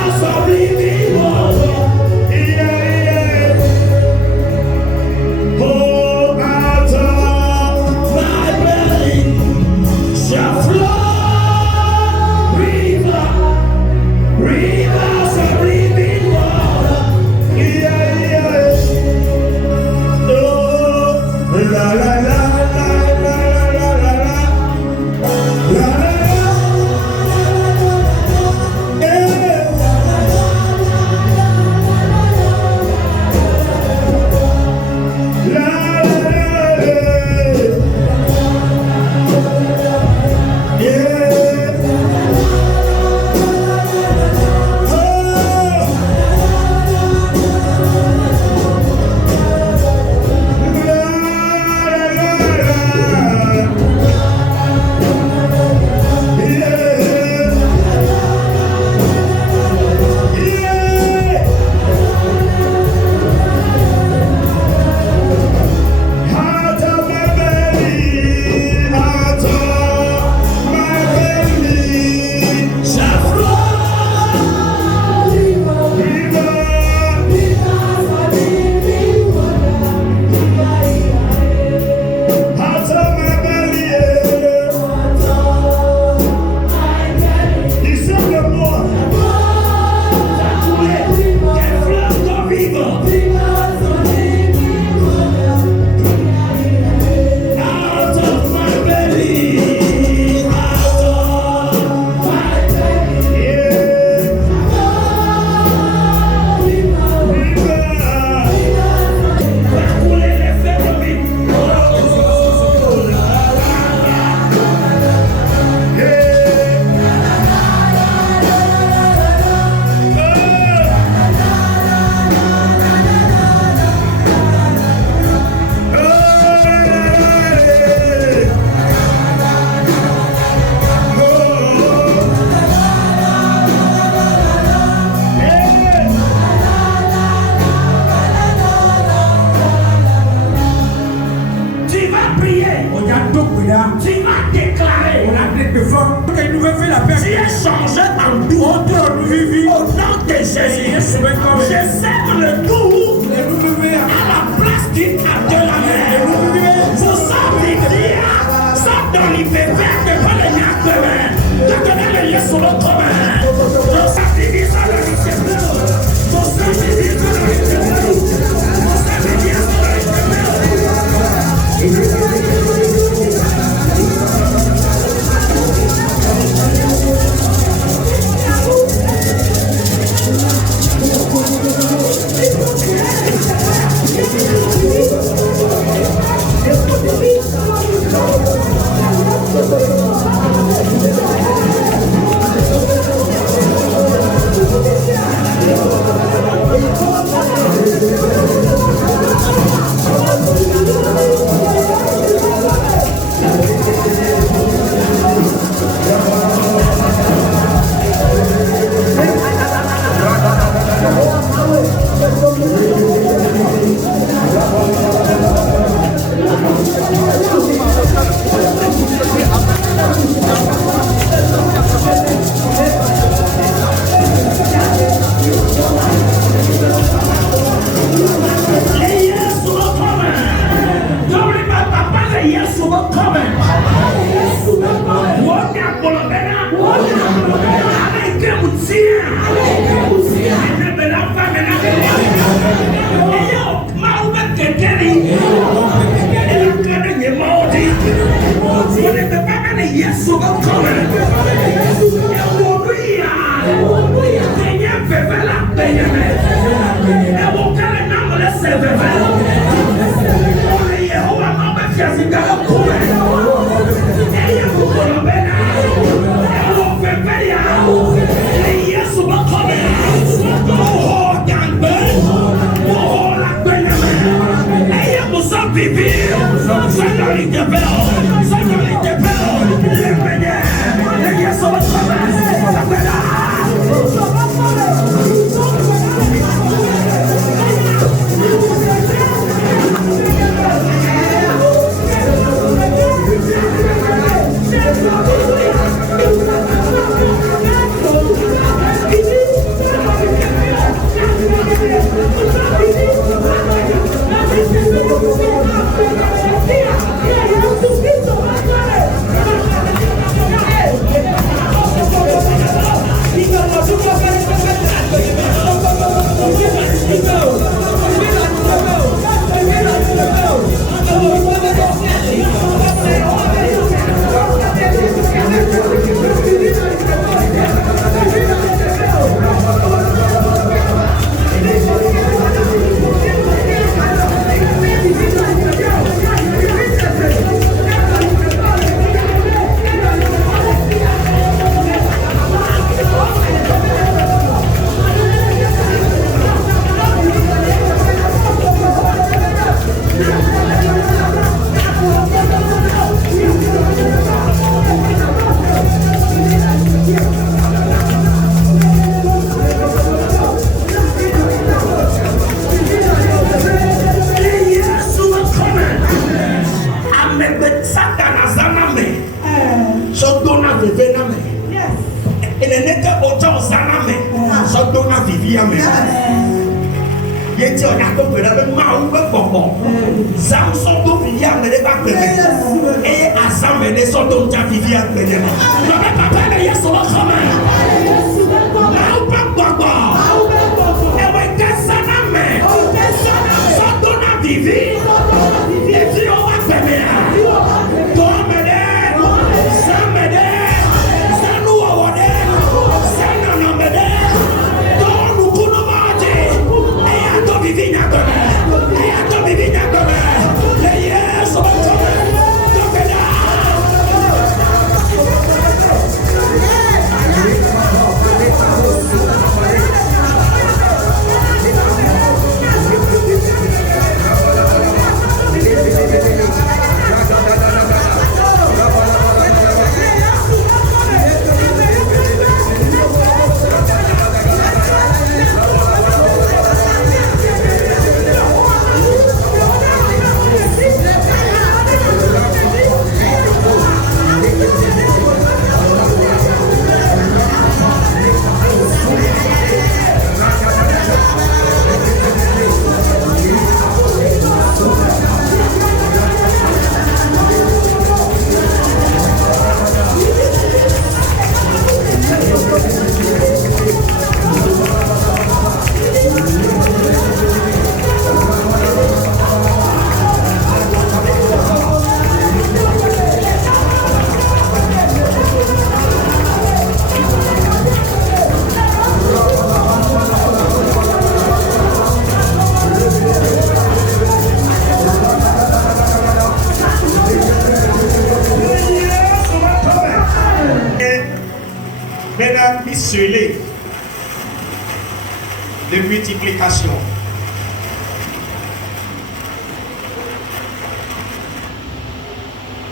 changé en doux. Au nom de Jésus, je sème le doux à la place d'une de la mer. Vous savez dire, ça dans les bébés de pas les nyakbeurs. Quand on a les yeux sur le commun, vous savez dire ça dans les yeux. Vous savez dire ça dans les yeux. Vous savez dire ça dans les yeux.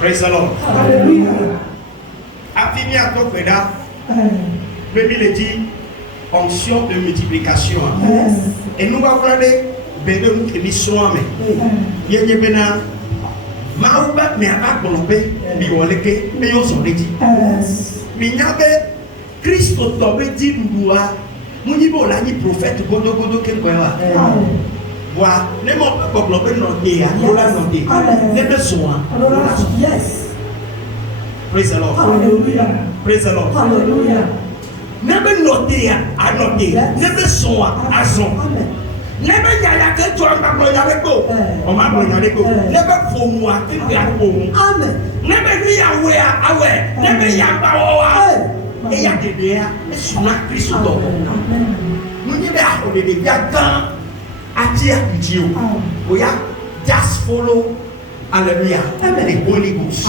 Praise the Lord. Alléluia. Affini à ton frère. Mais il dit onction de multiplication. Et nous allons regarder nous qui nous sommes. Il y a des gens Maouba mais à Bolobé, Bioleke, mais on s'en dit. Mais il y avait Christ tombé dit Boua, Mounibo l'a dit prophète Godo Godo Kenkoa. Voilà, les mots pour Bolobé noté, Lola noté, les besoins. Yes. Praise the Lord. Hallelujah. Praise the Lord. Hallelujah. Never noté, à noté, les besoins à son. Never yaya que tu as pas avec go. On m'a pas avec go. Never for moi, tu as pour moi. Amen. Never be aware. Never yawa. Et ya de dia, et sur la Christ donc. Nous n'y a pas de dia quand atia video. We are just follow. Hallelujah. The Holy Ghost.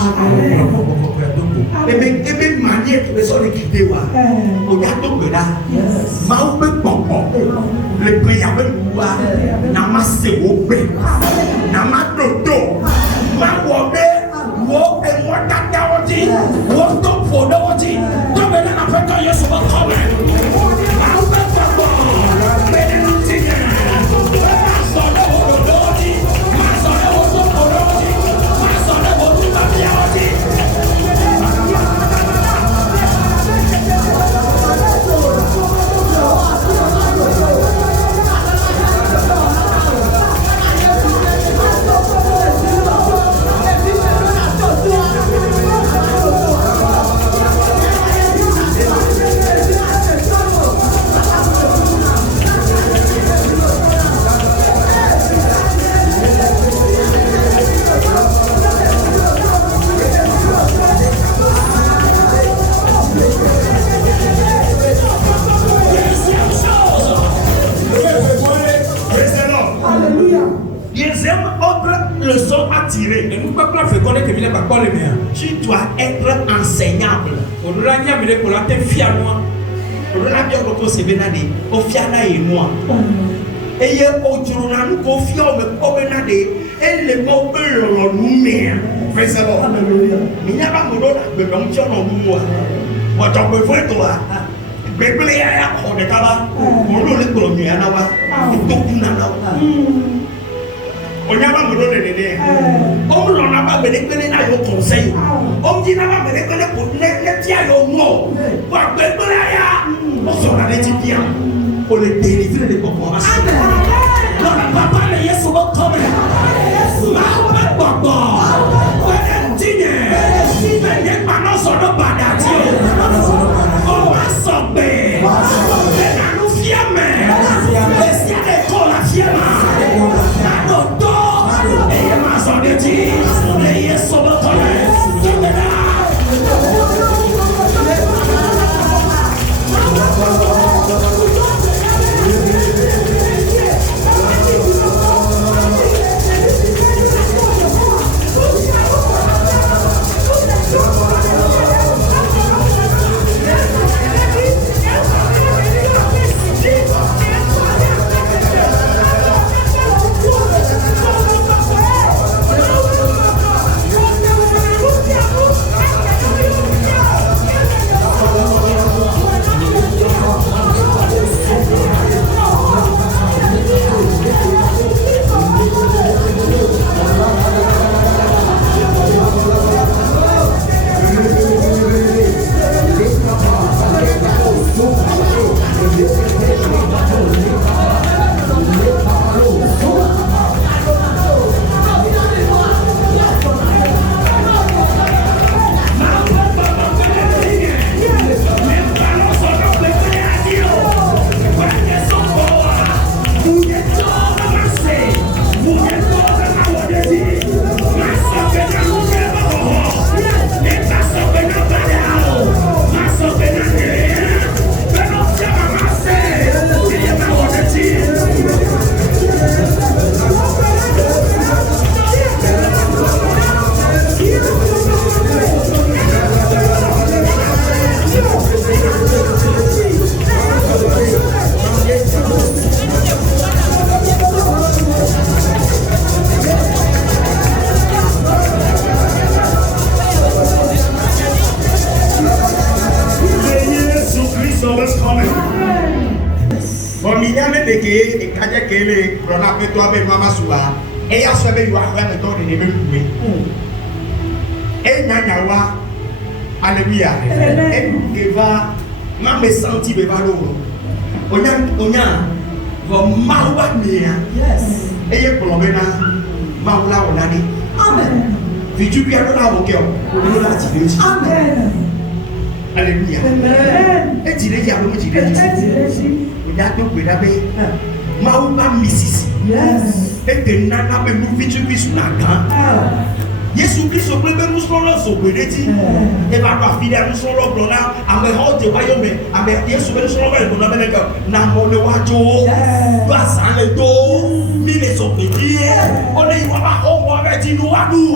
Ebe manière que les autres quitter wa. Oya to gbeda. Ma o pe popo. Le prière wa na ma se wo pe. Na ma toto. Ma wo be wo e wo tata oti. Wo to fodo oti. To be na pe to Yesu ba come. Ma o pe popo. Be na tinye. So na wo do oti. Ma so na wo to fodo oti. Tu dois être enseignable. Et il y a autre nous confions et les mots nous met. Praise the Lord. Il n'y a pas de monde de l'onction en moi. Moi, j'en peux voir toi. Bébé, il y a un de tabac. On nous les colonies à Nawa. On n'y a pas de monde de l'aider. On n'a pas de l'aider à nos conseils. On dit n'a pas de l'aider pour les tiens au mot. Pour bébé, on s'en a dit bien. Pour les délivrer des pauvres. Non, papa, les Yesu vont tomber. Mahomet Baba. Venez maintenant sur le badati. On va sauver. On nous fiamer. Laissez l'école la fiamer. La dodo. Et ma zone de dire. Les Yesu vont tomber. et Kaja Kele, Rona Peto, Mama Sua, et à ce you are the door in the middle. Et Nanawa, Alléluia, et Geva, Mamma Santi Bevalo, Onya, Mawa Mia, Yes. et Colomena, Maula Olani. Amen. Vitu bien là au cœur, on l'a tiré. Amen. Alléluia. Amen. Et tiré qui a l'homme tiré. On a tout pédabé. Maouba Missis. Yes. Et que nana me nous vitu qui sous la grande. Yesu Christ au premier nous sommes là au pédéti. Et va pas fidèle nous sommes là pour là. À me rendre au royaume. À me Yesu nous sommes là pour nous mettre dans mon wajo. Passe à le dos. Mille sont pédés. On est pas on va dire nous à nous.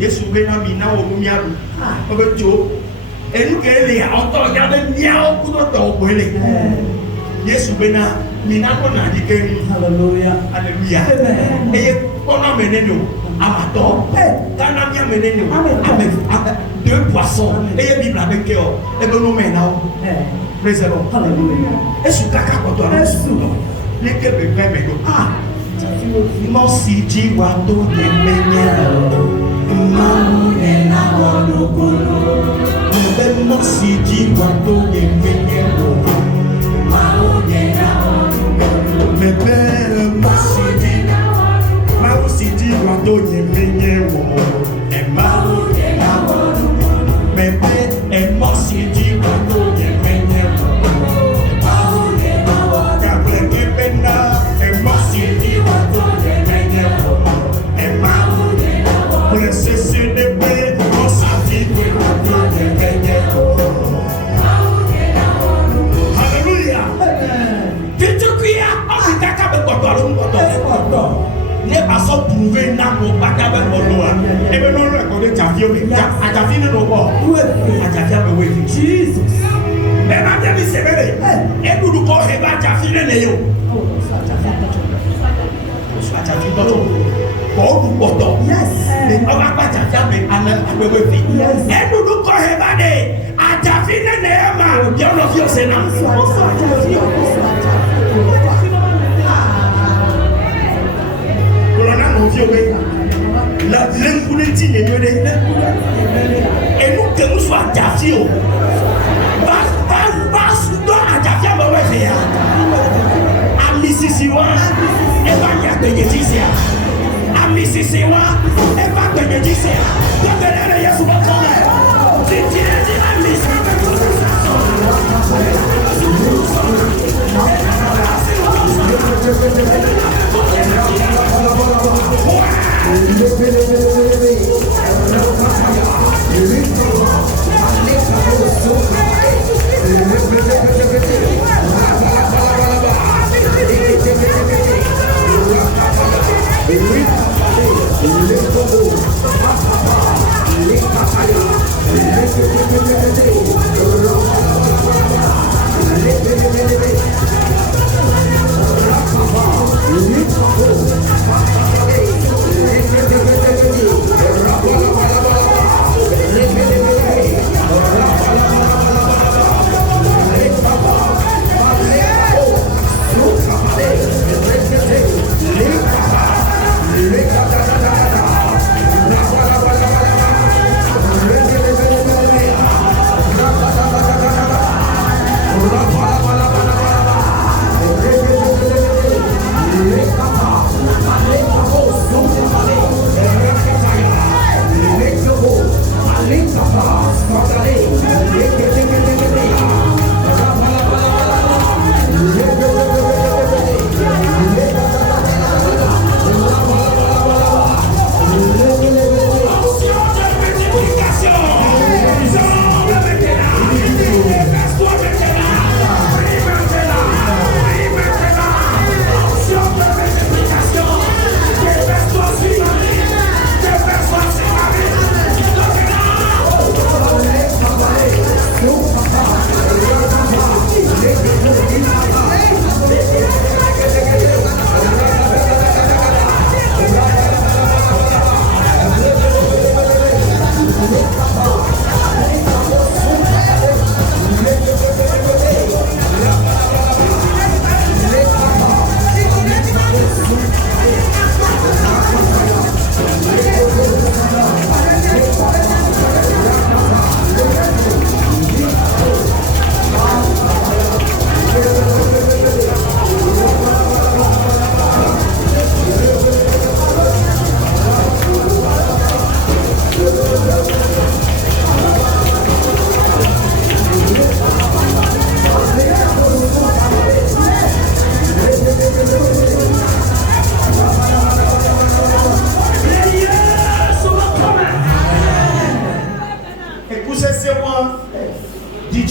Yesu bena mina o miaru. O be jo. Et nous que les entend regarder miao pour notre brûler. Yesu bena mina ko na di ke. Hallelujah. Alléluia. Amen. Et on a mené nous amato. Quand on a bien mené nous avec deux poissons. Et la Bible avec eux. Et nous maintenant. Praise the Lord. Hallelujah. Et sur kaka ko to. Les que be me do. Ah. Mo si ji wa to ye menye. Maune na wonukulu. Mbe mo si ji wa to ye menye. Maune na wonukulu. Mbe mo si ji. Mau si ji wa to ye menye wo. E maune na wonukulu. Mbe e mo si ji wa to ye menye wo. Maune na wonukulu. Kabre ke pena e mo si ji wa to ye menye wo. E maune na wonukulu. Pour cesser de paix, on s'agit de Alléluia. Titukia, on s'y taca avec Koto. Ne pas s'en prouver n'a pas qu'à et bien non, on est Jafio, à Jafine no more. À Jafia, mais oui. Jesus. Mais ma bien, c'est vrai. Et nous nous corrigons à Jafine Léo. À Jafine no Yes. On va pas Jafia, mais à la et nous nous corrigeons à Jafine Néma. Bien le vieux Sénat. La l'impunité n'est pas et nous que nous soyons Jafio. À Jafia, mais ouais, à Mississippi, et va y a à Mississippi, et va te dire ça. Quand elle est là, souvent quand même. Si tu es dit à Mississippi,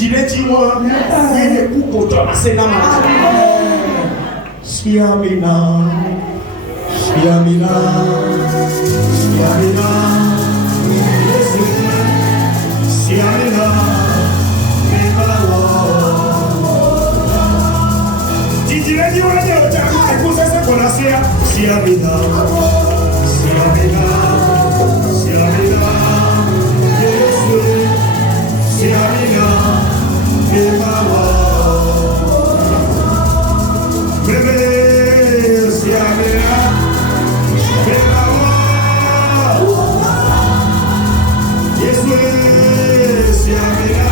dirais dis-moi, il y a des coups qu'on t'a passé dans ma Siamina, Siamina, Siamina, Siamina, tu dirais dis-moi, il y a des coups qu'on a fait, Siamina, Siamina, Siamina, Siamina, bébé, Siamina, Jésus, Siamina,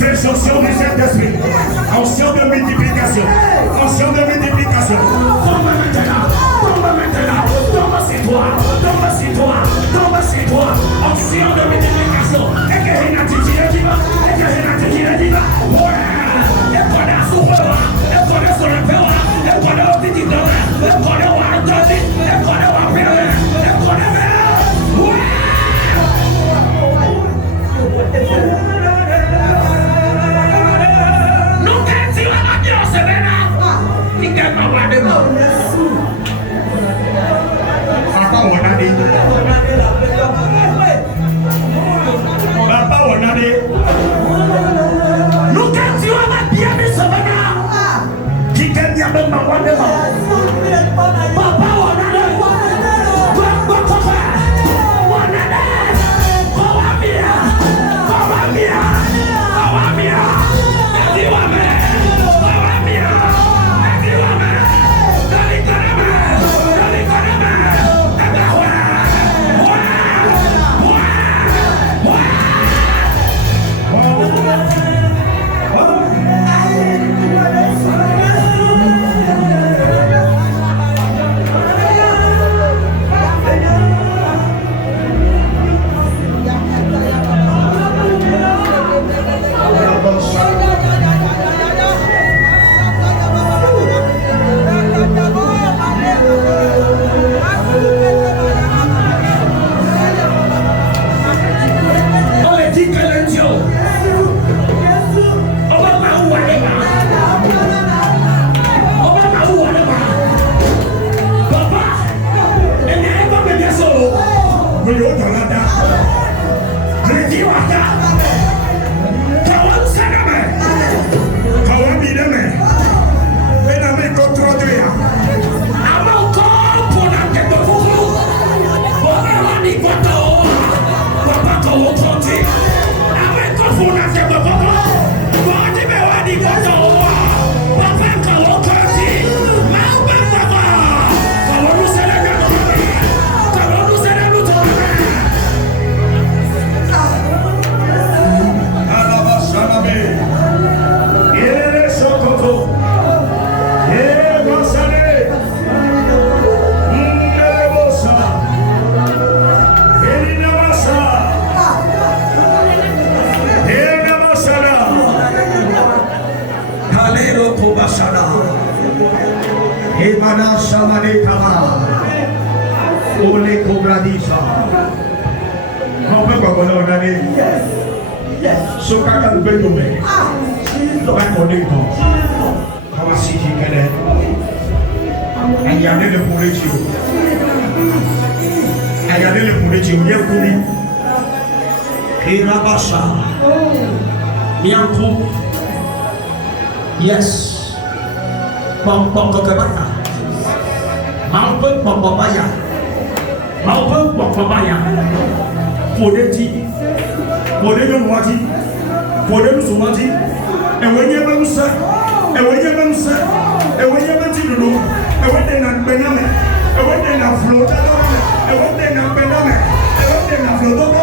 Fresh onction du Saint-Esprit. Onction de multiplication. Onction de multiplication. Tombe maintenant. Tombe maintenant. Tombe sur toi. Tombe sur toi. Tombe sur toi. Onction de multiplication. Et que rien n'a dit va. Et que rien n'a dit va. Ouais. Et qu'on a souffert. Et qu'on a sur le père. Et qu'on a au petit temps. Et qu'on a au arrêté. Et qu'on a au appeler. Et qu'on a. Ouais. Ole Kobradisa. On peut pas connaître l'année. Ce qu'a calmé nous mêmes. On va connaître. On va s'y dire qu'elle est. Regardez le poulet Dieu. Regardez le poulet Dieu. Viens courir. Kirabasha. Viens courir. Yes. Pompon Kokabaya. Maupun Pompomaya. Maupun Pompomaya. Podeti. Podeti Wati. Podeti Sumati. And when you have said, and when you have said, and when you have to know, and when they not Bename, and when they not float, and when they not Bename, and when they not float,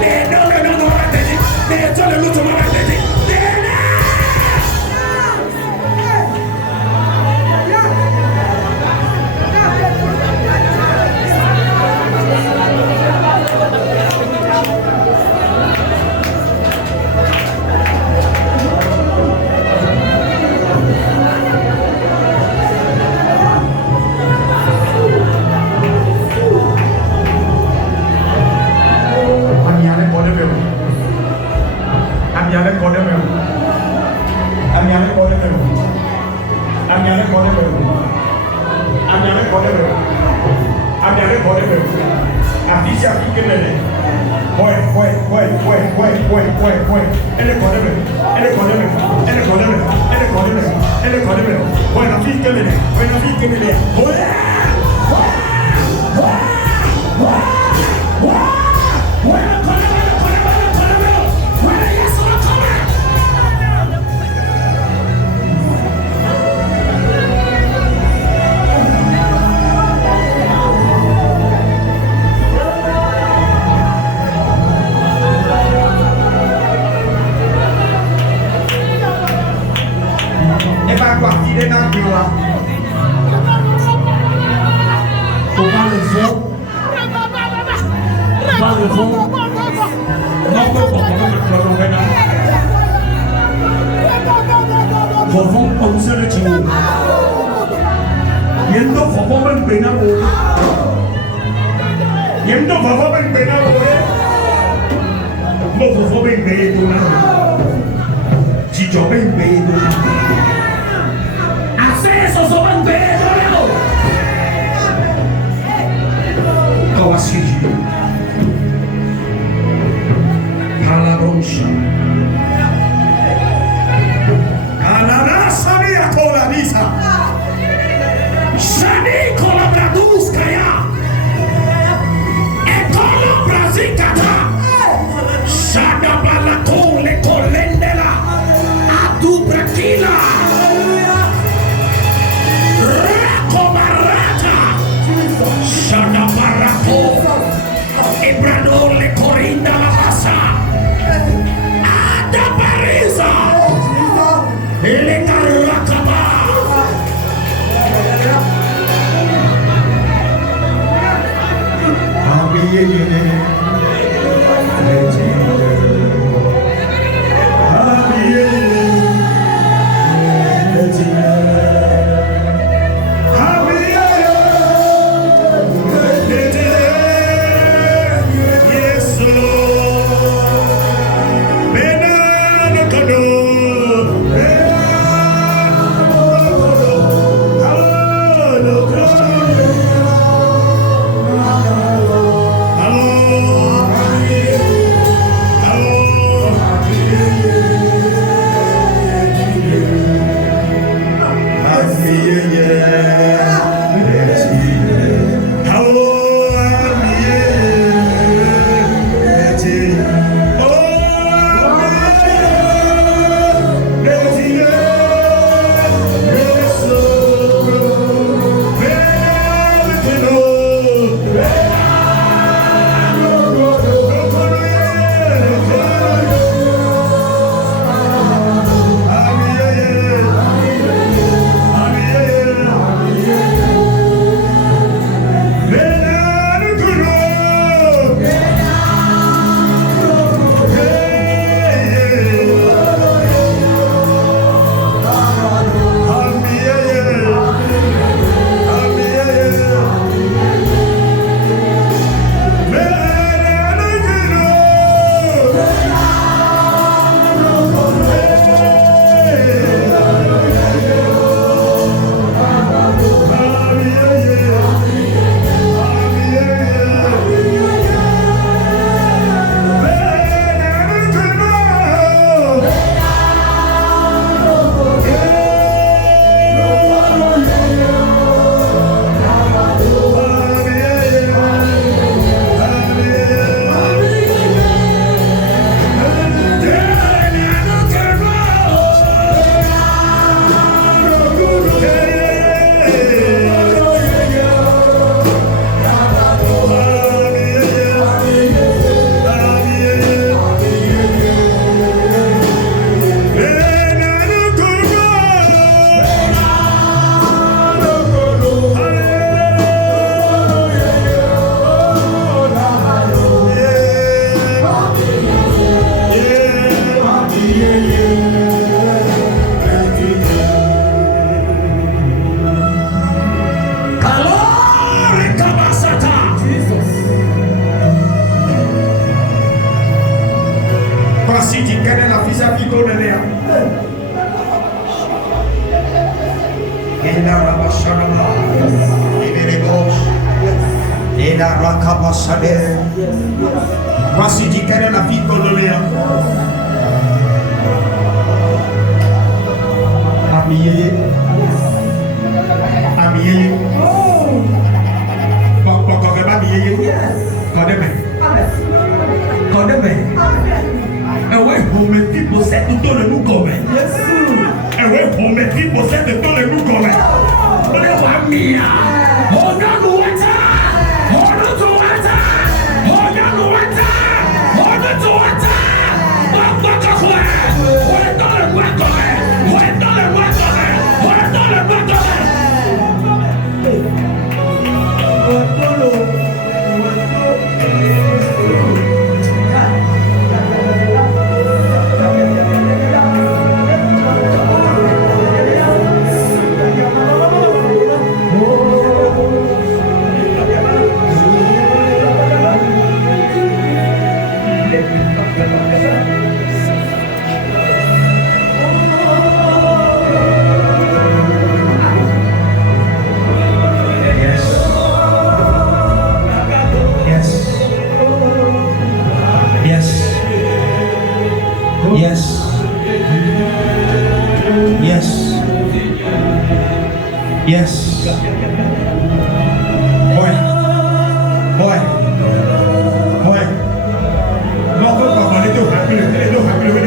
they don't know what they did. They told them to what they did. Voici dit quelle est la fille condamnée. Habillée. Habillée. Possède tout le nous gomme. Possède tout le nous gomme. Yes. Ouais. Non, les deux Yes.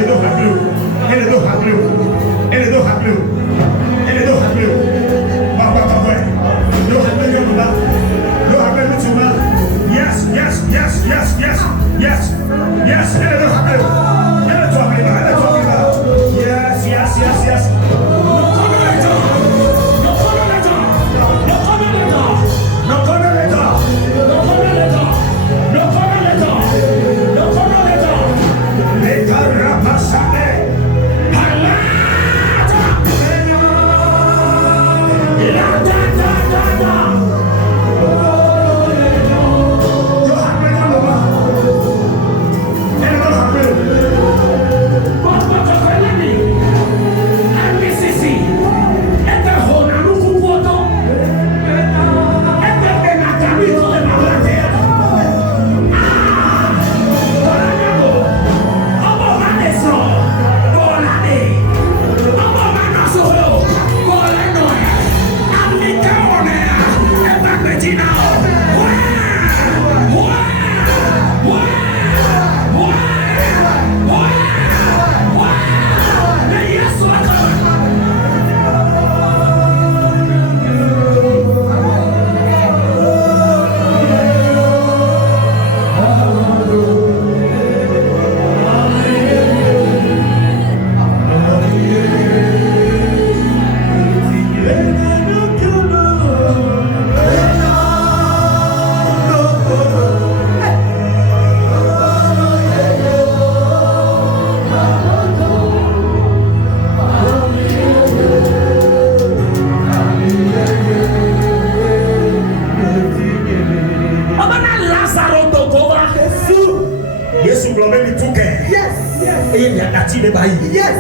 Yes.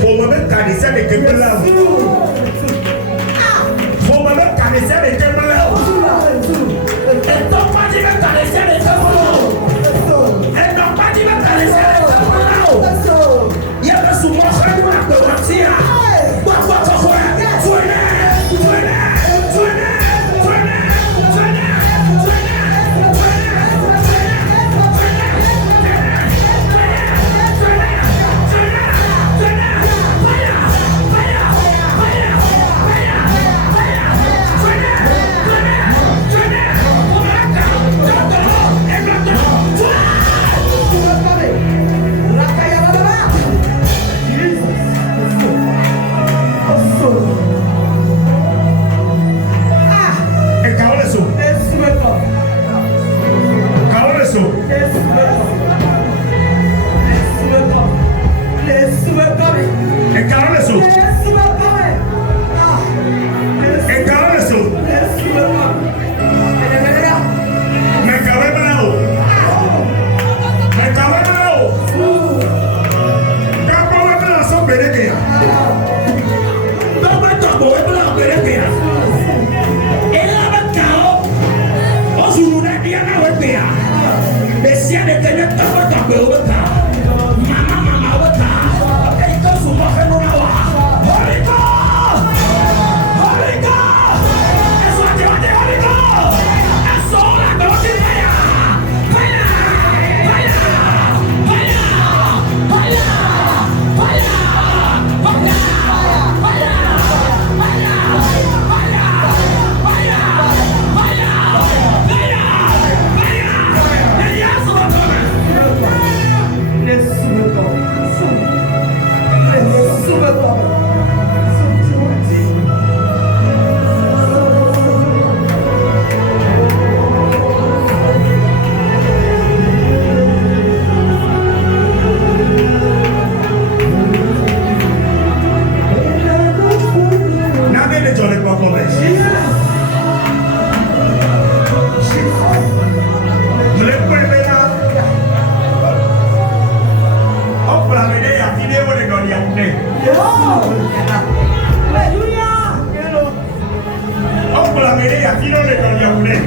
Pour moi même caresser les kebela. Pour moi même caresser les kebela. Et donc pas dire caresser les kebela. Et donc pas dire caresser les kebela. Il y a pas souvent ça de mentir. Quoi. yà fi ló lè lọ yẹ̀wò lẹ̀.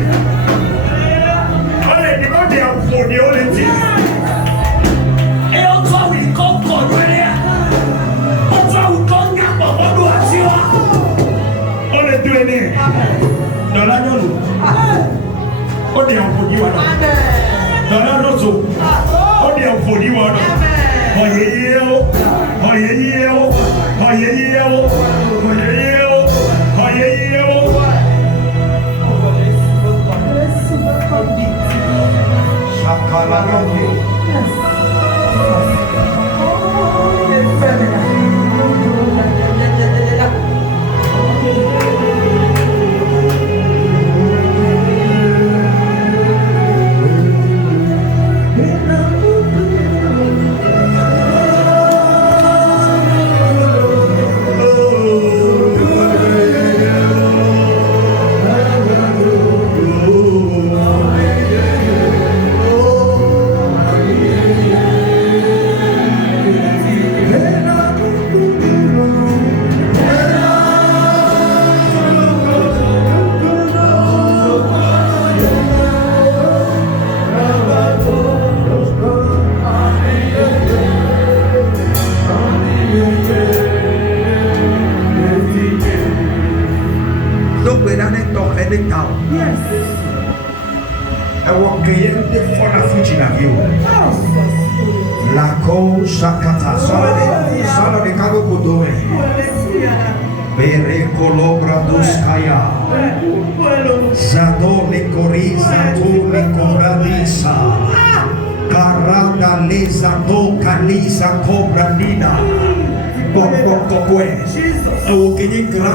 Ó lè ní kó di àwùjọ ní ó lè ti. Ẹ ó tọ́ wì kọ́ kọ̀ lórí ẹ̀. Ó tọ́ wì kọ́ ń yà pọ̀ mọ́dún àti wa. Ó lè dúró ní ẹ̀. Dọ̀lá nyọ̀lù. Ó di àwùjọ ní wa náà. Dọ̀lá lóso. Ó di àwùjọ ní wa náà. Ọ̀yẹ̀yẹ̀ o. Ọ̀yẹ̀yẹ̀ o. Ọ̀yẹ̀yẹ̀ o. Ọ̀yẹ̀yẹ̀ o. Ọ̀yẹ̀yẹ̀ o. Shakala lọ́wọ́.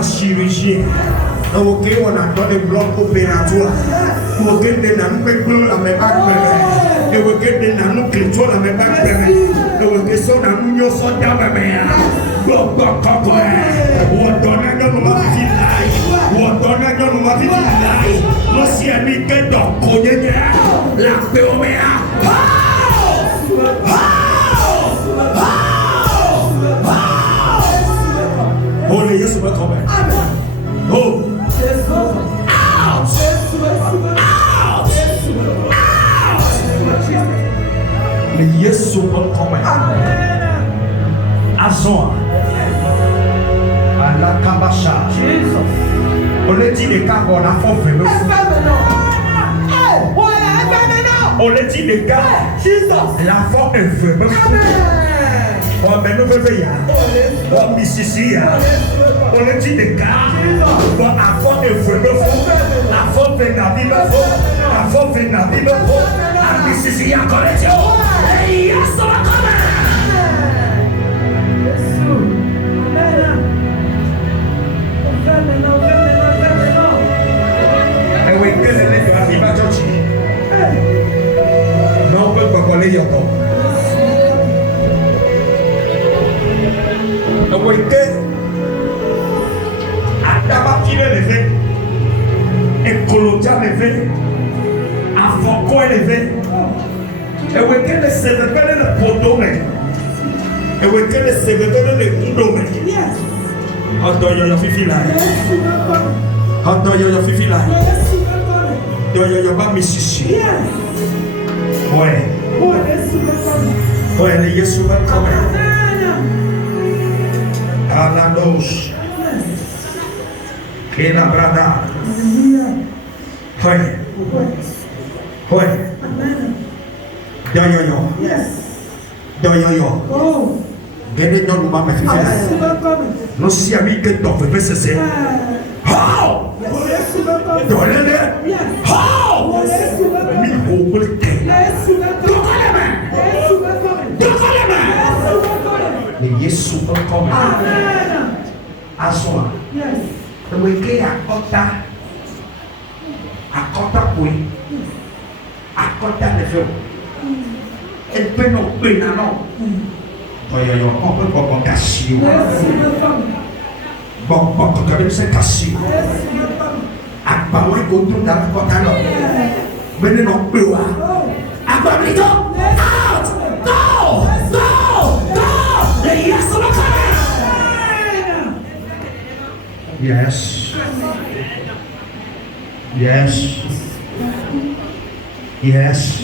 Chirurgien, ok, on a donné bloc opératoire. Ok, on a nous la même bague, et ok, on a nous clôture la même bague, et ok, on a nous nous sommes dans la même. Bloc coco, on donne à nous ma vie là, on donne à nous ma vie là. Nous si ami que donc connaît la péoméa. Oh, les Yesu va tomber. Oh. Out. Out. Les Yesu va tomber. Azon. À la kabasha. On le dit les gars, on a fait le on le dit les gars, la forme est vraiment. On met nous veiller. On m'ici. On le dit des gars. On a fond de feu. La forme de la vie. La forme de la vie. On m'ici à collection. Et il y a son commun. Et oui, que les lettres arrivent à Georgie. Non, on peut pas coller encore. Eweke adabakile levé, ekolodia levé, afoko levé, eweke le sebebele le podome, eweke le sebebele le kudome. Adoyo fifi la, adoyo fifi la, adoyo ba misisi. Ouais, ouais, le Yesu va comme. Alados, que la brada, ouais, doyo, gagné dans le moment non si ami que t'en fais cesser. How? Dolele, how? Mi ouvre les Yesu comme Amen. Eweke akota kui, akota level. El peno pena no. Oyo on peut pas casser. Bon quand même c'est cassé. Apa moi contre dans kota no. Mene no pewa. Apa blito? Out! Go! Yes, Yes. Yes. Yes.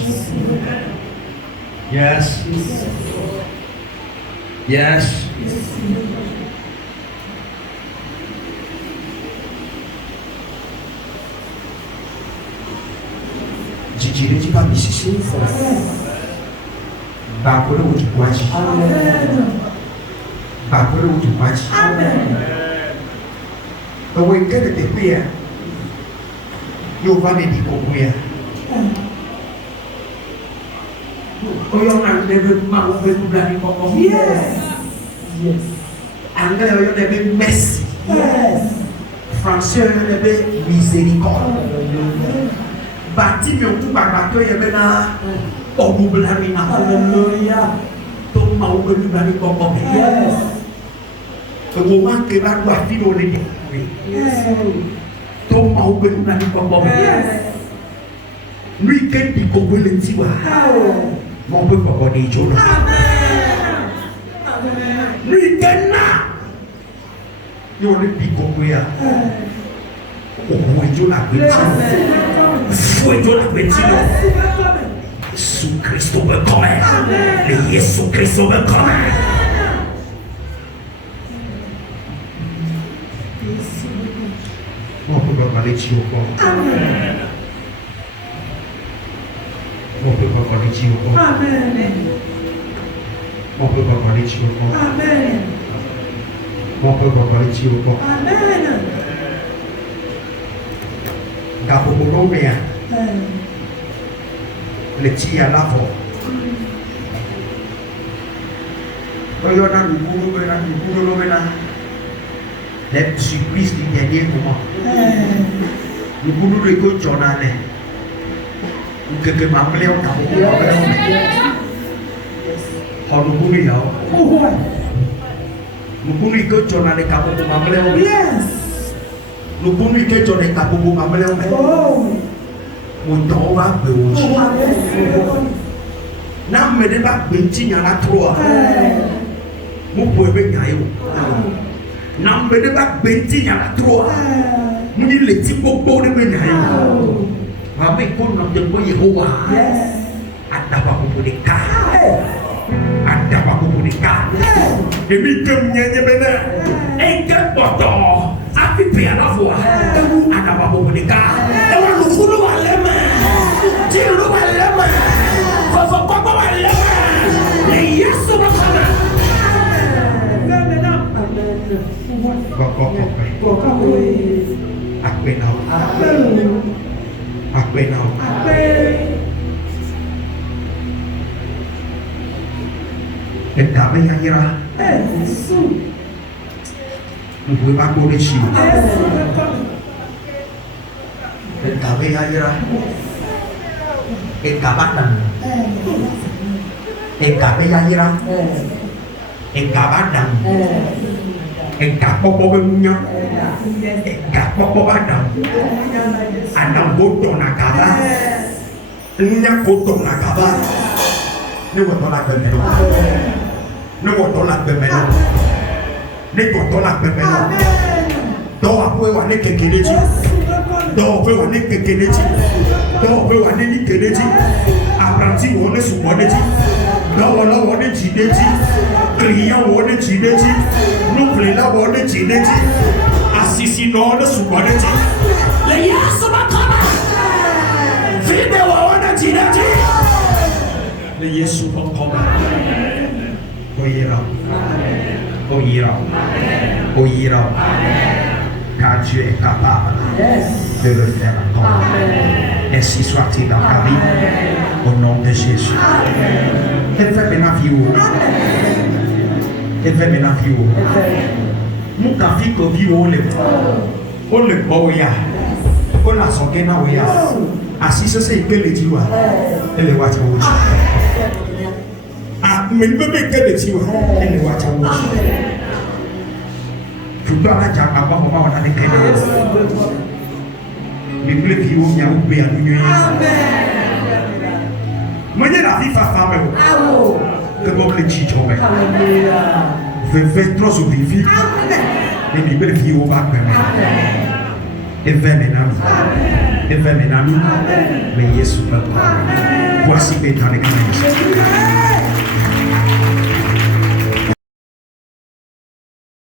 Yes. Yes. Jijiri ba misisi. Bakore wo tukwaji. Bakore wo tukwaji. Owo ikede de pe ya. Yo va ne di ko ya. Oyo na debe ma o be kubla ko. Yes. Yes. Anga yo debe mercy. Yes. Français yo debe miséricorde. Bati mi o tu baba to ye bena o kubla mi na. Hallelujah. To ma o be kubla ni ko. Yes. To mo ma ke ba kwa fi o le ni. Yes. To ma o be kubla ni ko. Yes. Lui che ti cogliere ti va. Ma poi papà di giorno. Lui che na. Io ne dico qui a. Vuoi giornare Vuoi giornare Su Cristo per come. E Gesù Cristo per come. Ma poi papà di giorno. Mon peut pas parler de Dieu. Amen. Mon peut pas parler de Dieu. Amen. Mon peut pas parler de Dieu. Amen. Gapo Bolomea. Le tia lavo. Oyo na nukuru lomena. Les surprises du dernier moment. Nukuru reko jonane. Que ma plaie au capot. How do you know? Nukuni ko chona ne capot ma plaie. Yes. Nukuni ke chona capot ma plaie. Oh. Mo wa be o. Na me de ba benti nya na tro. Mo po ebe nya yo. Na me de ba benti nya na tro. Mo ni le ti popo de be nya yo. Kami pun nak jumpa Yehovah. Ada apa pun nikah. Ada apa pun nikah. Demi kemuliaan benar. Engkau bodoh. Api piala buah. Ada apa pun nikah. Ewan lukulu walema. Jilu walema. Fafapapa walema. Yesu bakana. Kok aku tahu. Aku tahu. Entah apa yang kira. Nunggu aku di sini. Entah apa yang kira. Entah badan. Entah apa yang kira. Entah badan. Entah apa punya. Entah apa badan. Anak bodoh nak kabar. Nyak bodoh nak kabar. Ni buat tolak bermenu. Ni buat tolak bermenu. Ni buat tolak bermenu. Doa apa yang ni kekeleji. Doa apa yang ni kekeleji. Doa apa yang ni kekeleji. Apranti wane sumoneji. Doa la wane jineji. Kriya wane jineji. Nuklela wane jineji. Asisi wane sumoneji. Leya subakama. Vide wane jineji. Le Yesu bakama. Oyira. Oyira. Oyira. Car Dieu est capable de le faire encore. Ainsi soit-il dans ta vie. Au nom de Jésus. Et fais maintenant vivre. Et fais maintenant vivre. Mon café que vivre on le boya. On la sonne na oya. Assis c'est que le diwa. Et le watch watch. Ah, mais me que le diwa. Et le watch watch. Tu dois la dire avant on va aller créer. Les bleus qui ont bien oublié à l'union. Moi la vie fa femme. Que bon le chicho mais. Fais trop sur vie. Les bleus qui ont pas. Et 20 maintenant. Effaire mes amis. Mais Jésus peut pas. Voici pétale.